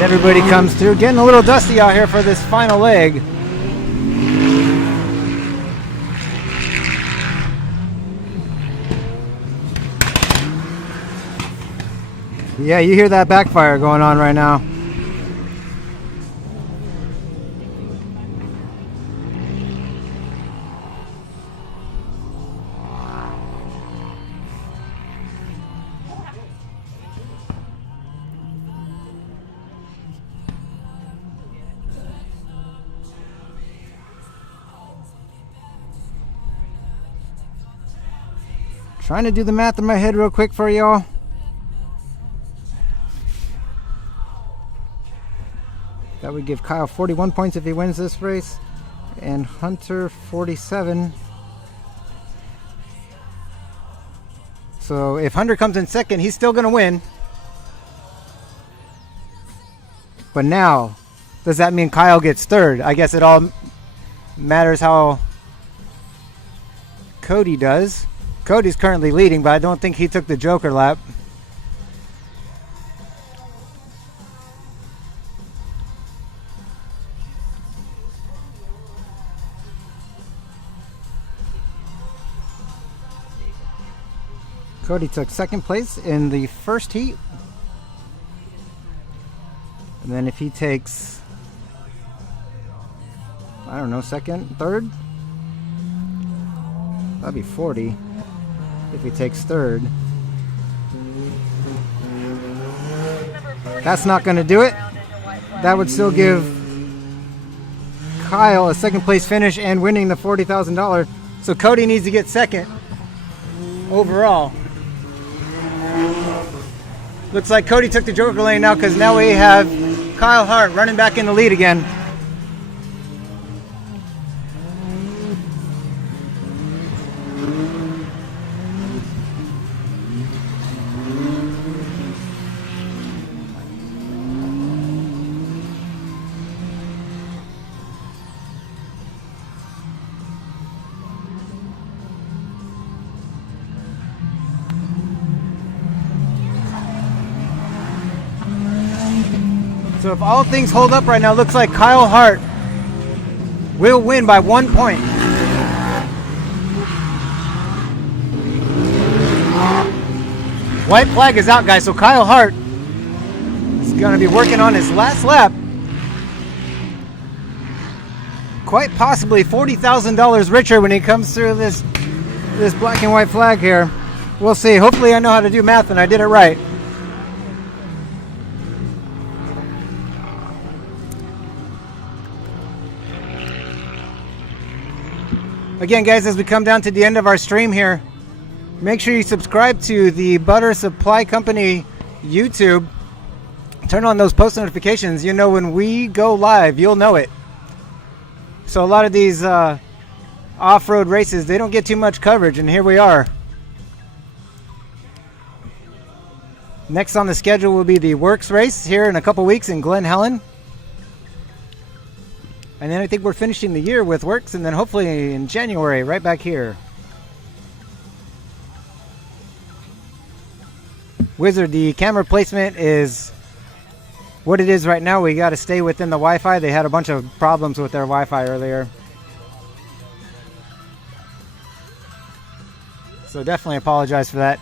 Everybody comes through. Getting a little dusty out here for this final leg. Yeah, you hear that backfire going on right now. Trying to do the math in my head real quick for y'all. That would give Kyle 41 points if he wins this race, and Hunter 47. So if Hunter comes in second, he's still going to win. But now, does that mean Kyle gets third? I guess it all matters how Cody does. Cody's currently leading, but I don't think he took the Joker lap. Cody took second place in the first heat. And then if he takes, I don't know, second, third, that'd be 40. If he takes third. That's not going to do it. That would still give Kyle a second place finish and winning the $40,000. So Cody needs to get second overall. Looks like Cody took the Joker lane now, because now we have Kyle Hart running back in the lead again. So if all things hold up right now, looks like Kyle Hart will win by 1 point. White flag is out, guys, so Kyle Hart is going to be working on his last lap. Quite possibly $40,000 richer when he comes through this black and white flag here. We'll see. Hopefully I know how to do math and I did it right. Again, guys, as we come down to the end of our stream here, make sure you subscribe to the Butter Supply Company YouTube. Turn on those post notifications. You know when we go live, you'll know it. So a lot of these off-road races, they don't get too much coverage, and here we are. Next on the schedule will be the Works race here in a couple weeks in Glen Helen. And then I think we're finishing the year with Works, and then hopefully in January, right back here. Wizard, the camera placement is what it is right now. We got to stay within the Wi-Fi. They had a bunch of problems with their Wi-Fi earlier. So definitely apologize for that.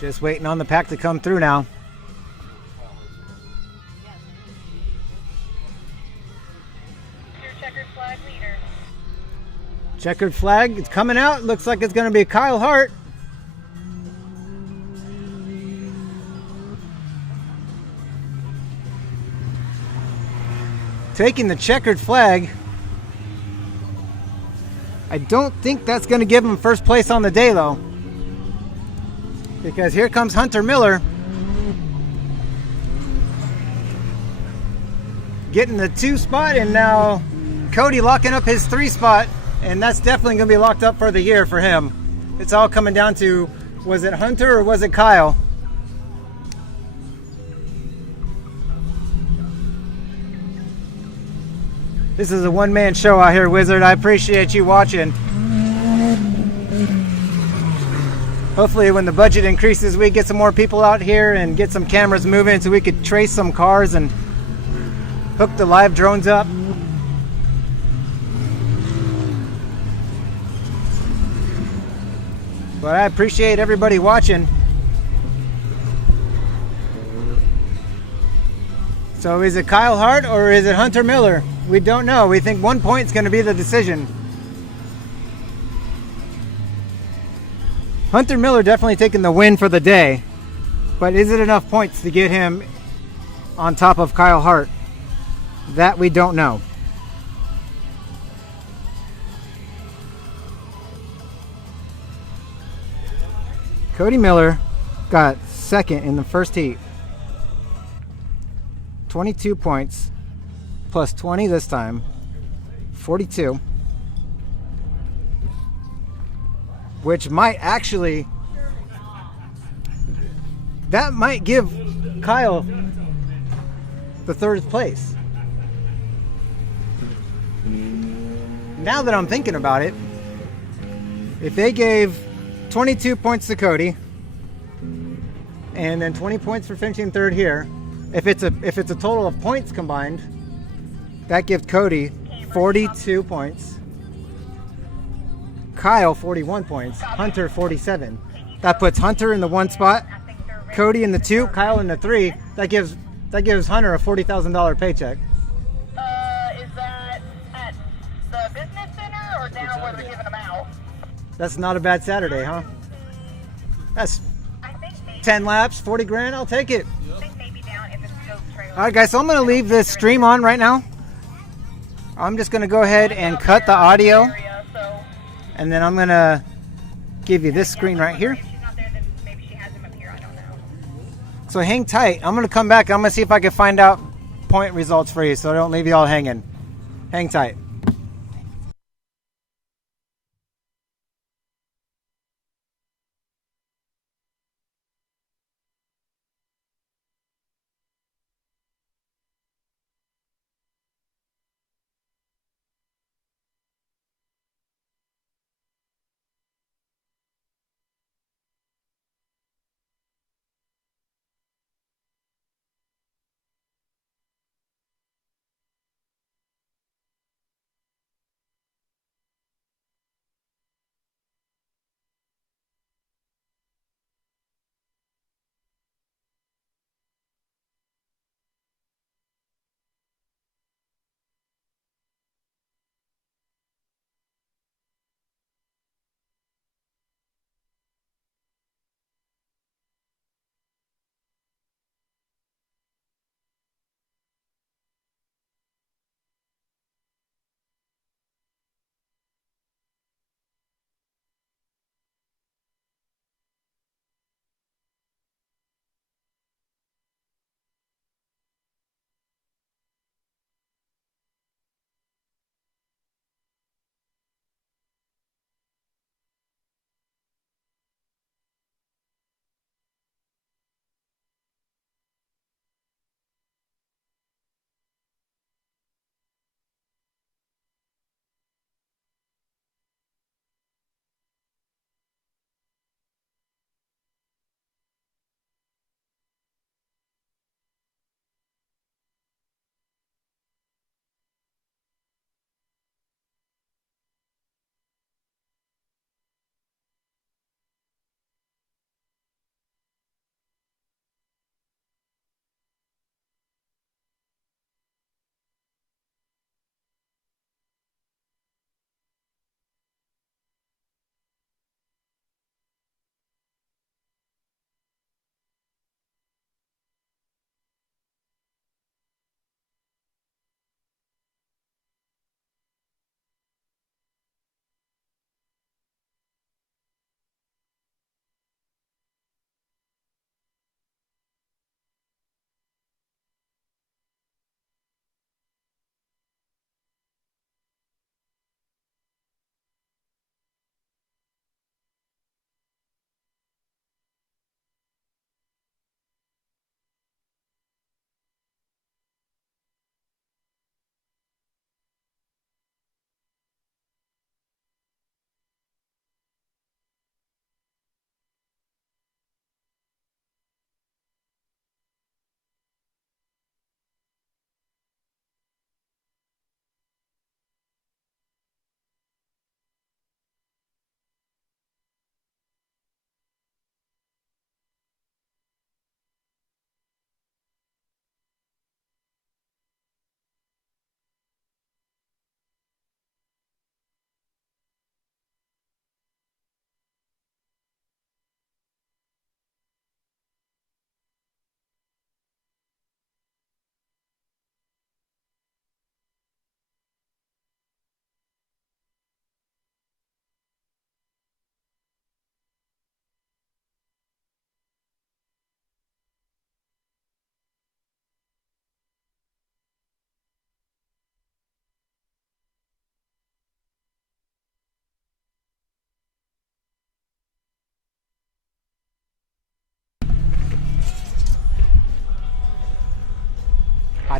Just waiting on the pack to come through now. Your checkered flag leader. Checkered flag, it's coming out. Looks like it's going to be Kyle Hart. Taking the checkered flag. I don't think that's going to give him first place on the day, though. Because here comes Hunter Miller. Getting the 2 spot, and now Cody locking up his 3 spot. And that's definitely going to be locked up for the year for him. It's all coming down to, was it Hunter or was it Kyle? This is a one-man show out here, Wizard. I appreciate you watching. Hopefully when the budget increases, we get some more people out here and get some cameras moving so we could trace some cars and hook the live drones up. But I appreciate everybody watching. So is it Kyle Hart or is it Hunter Miller? We don't know. We think 1 point is going to be the decision. Hunter Miller definitely taking the win for the day. But is it enough points to get him on top of Kyle Hart? That we don't know. Cody Miller got second in the first heat. 22 points. Plus 20 this time. 42. Which might actually... that might give Kyle the 3rd place. Now that I'm thinking about it, if they gave 22 points to Cody and then 20 points for finishing 3rd here, if it's a total of points combined, that gives Cody 42 points, Kyle 41 points, Hunter 47. That puts Hunter in the 1 spot, Cody in the 2, Kyle in the 3. That gives Hunter a $40,000 paycheck. Is that at the business center or down where they're giving them out? That's not a bad Saturday, huh? That's I think maybe, 10 laps, 40 grand. I'll take it. I think maybe down if it's Joe's trailer. All right, guys, so I'm going to leave this stream on right now. I'm just going to go ahead and cut the audio, Area, so and then I'm going to give you this screen right here. if she's not there, then maybe she has him up here. I don't know. So hang tight. I'm going to come back. I'm going to see if I can find out point results for you so I don't leave you all hanging. Hang tight.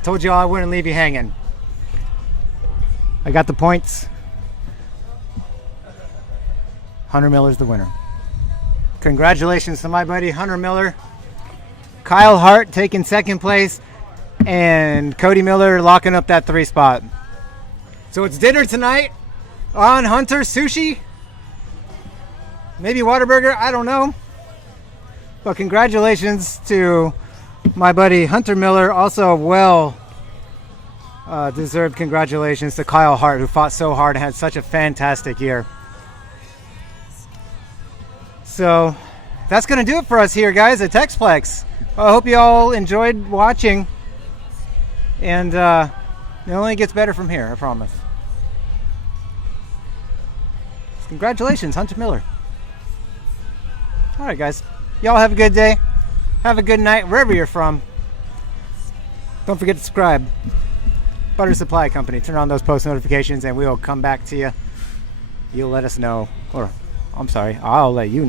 told you all I wouldn't leave you hanging. I got the points. Hunter Miller's the winner. Congratulations to my buddy Hunter Miller. Kyle Hart taking second place, and Cody Miller locking up that 3 spot. So it's dinner tonight on Hunter Sushi. Maybe Whataburger, I don't know. But congratulations to my buddy Hunter Miller. Also deserved congratulations to Kyle Hart, who fought so hard and had such a fantastic year. So that's going to do it for us here, guys, at TEXPLEX. I hope you all enjoyed watching. And it only gets better from here, I promise. Congratulations, Hunter Miller. All right, guys. Y'all have a good day. Have a good night wherever you're from. Don't forget to subscribe. Butter Supply Company. Turn on those post notifications and we will come back to you. You'll let us know. Or, I'm sorry, I'll let you know.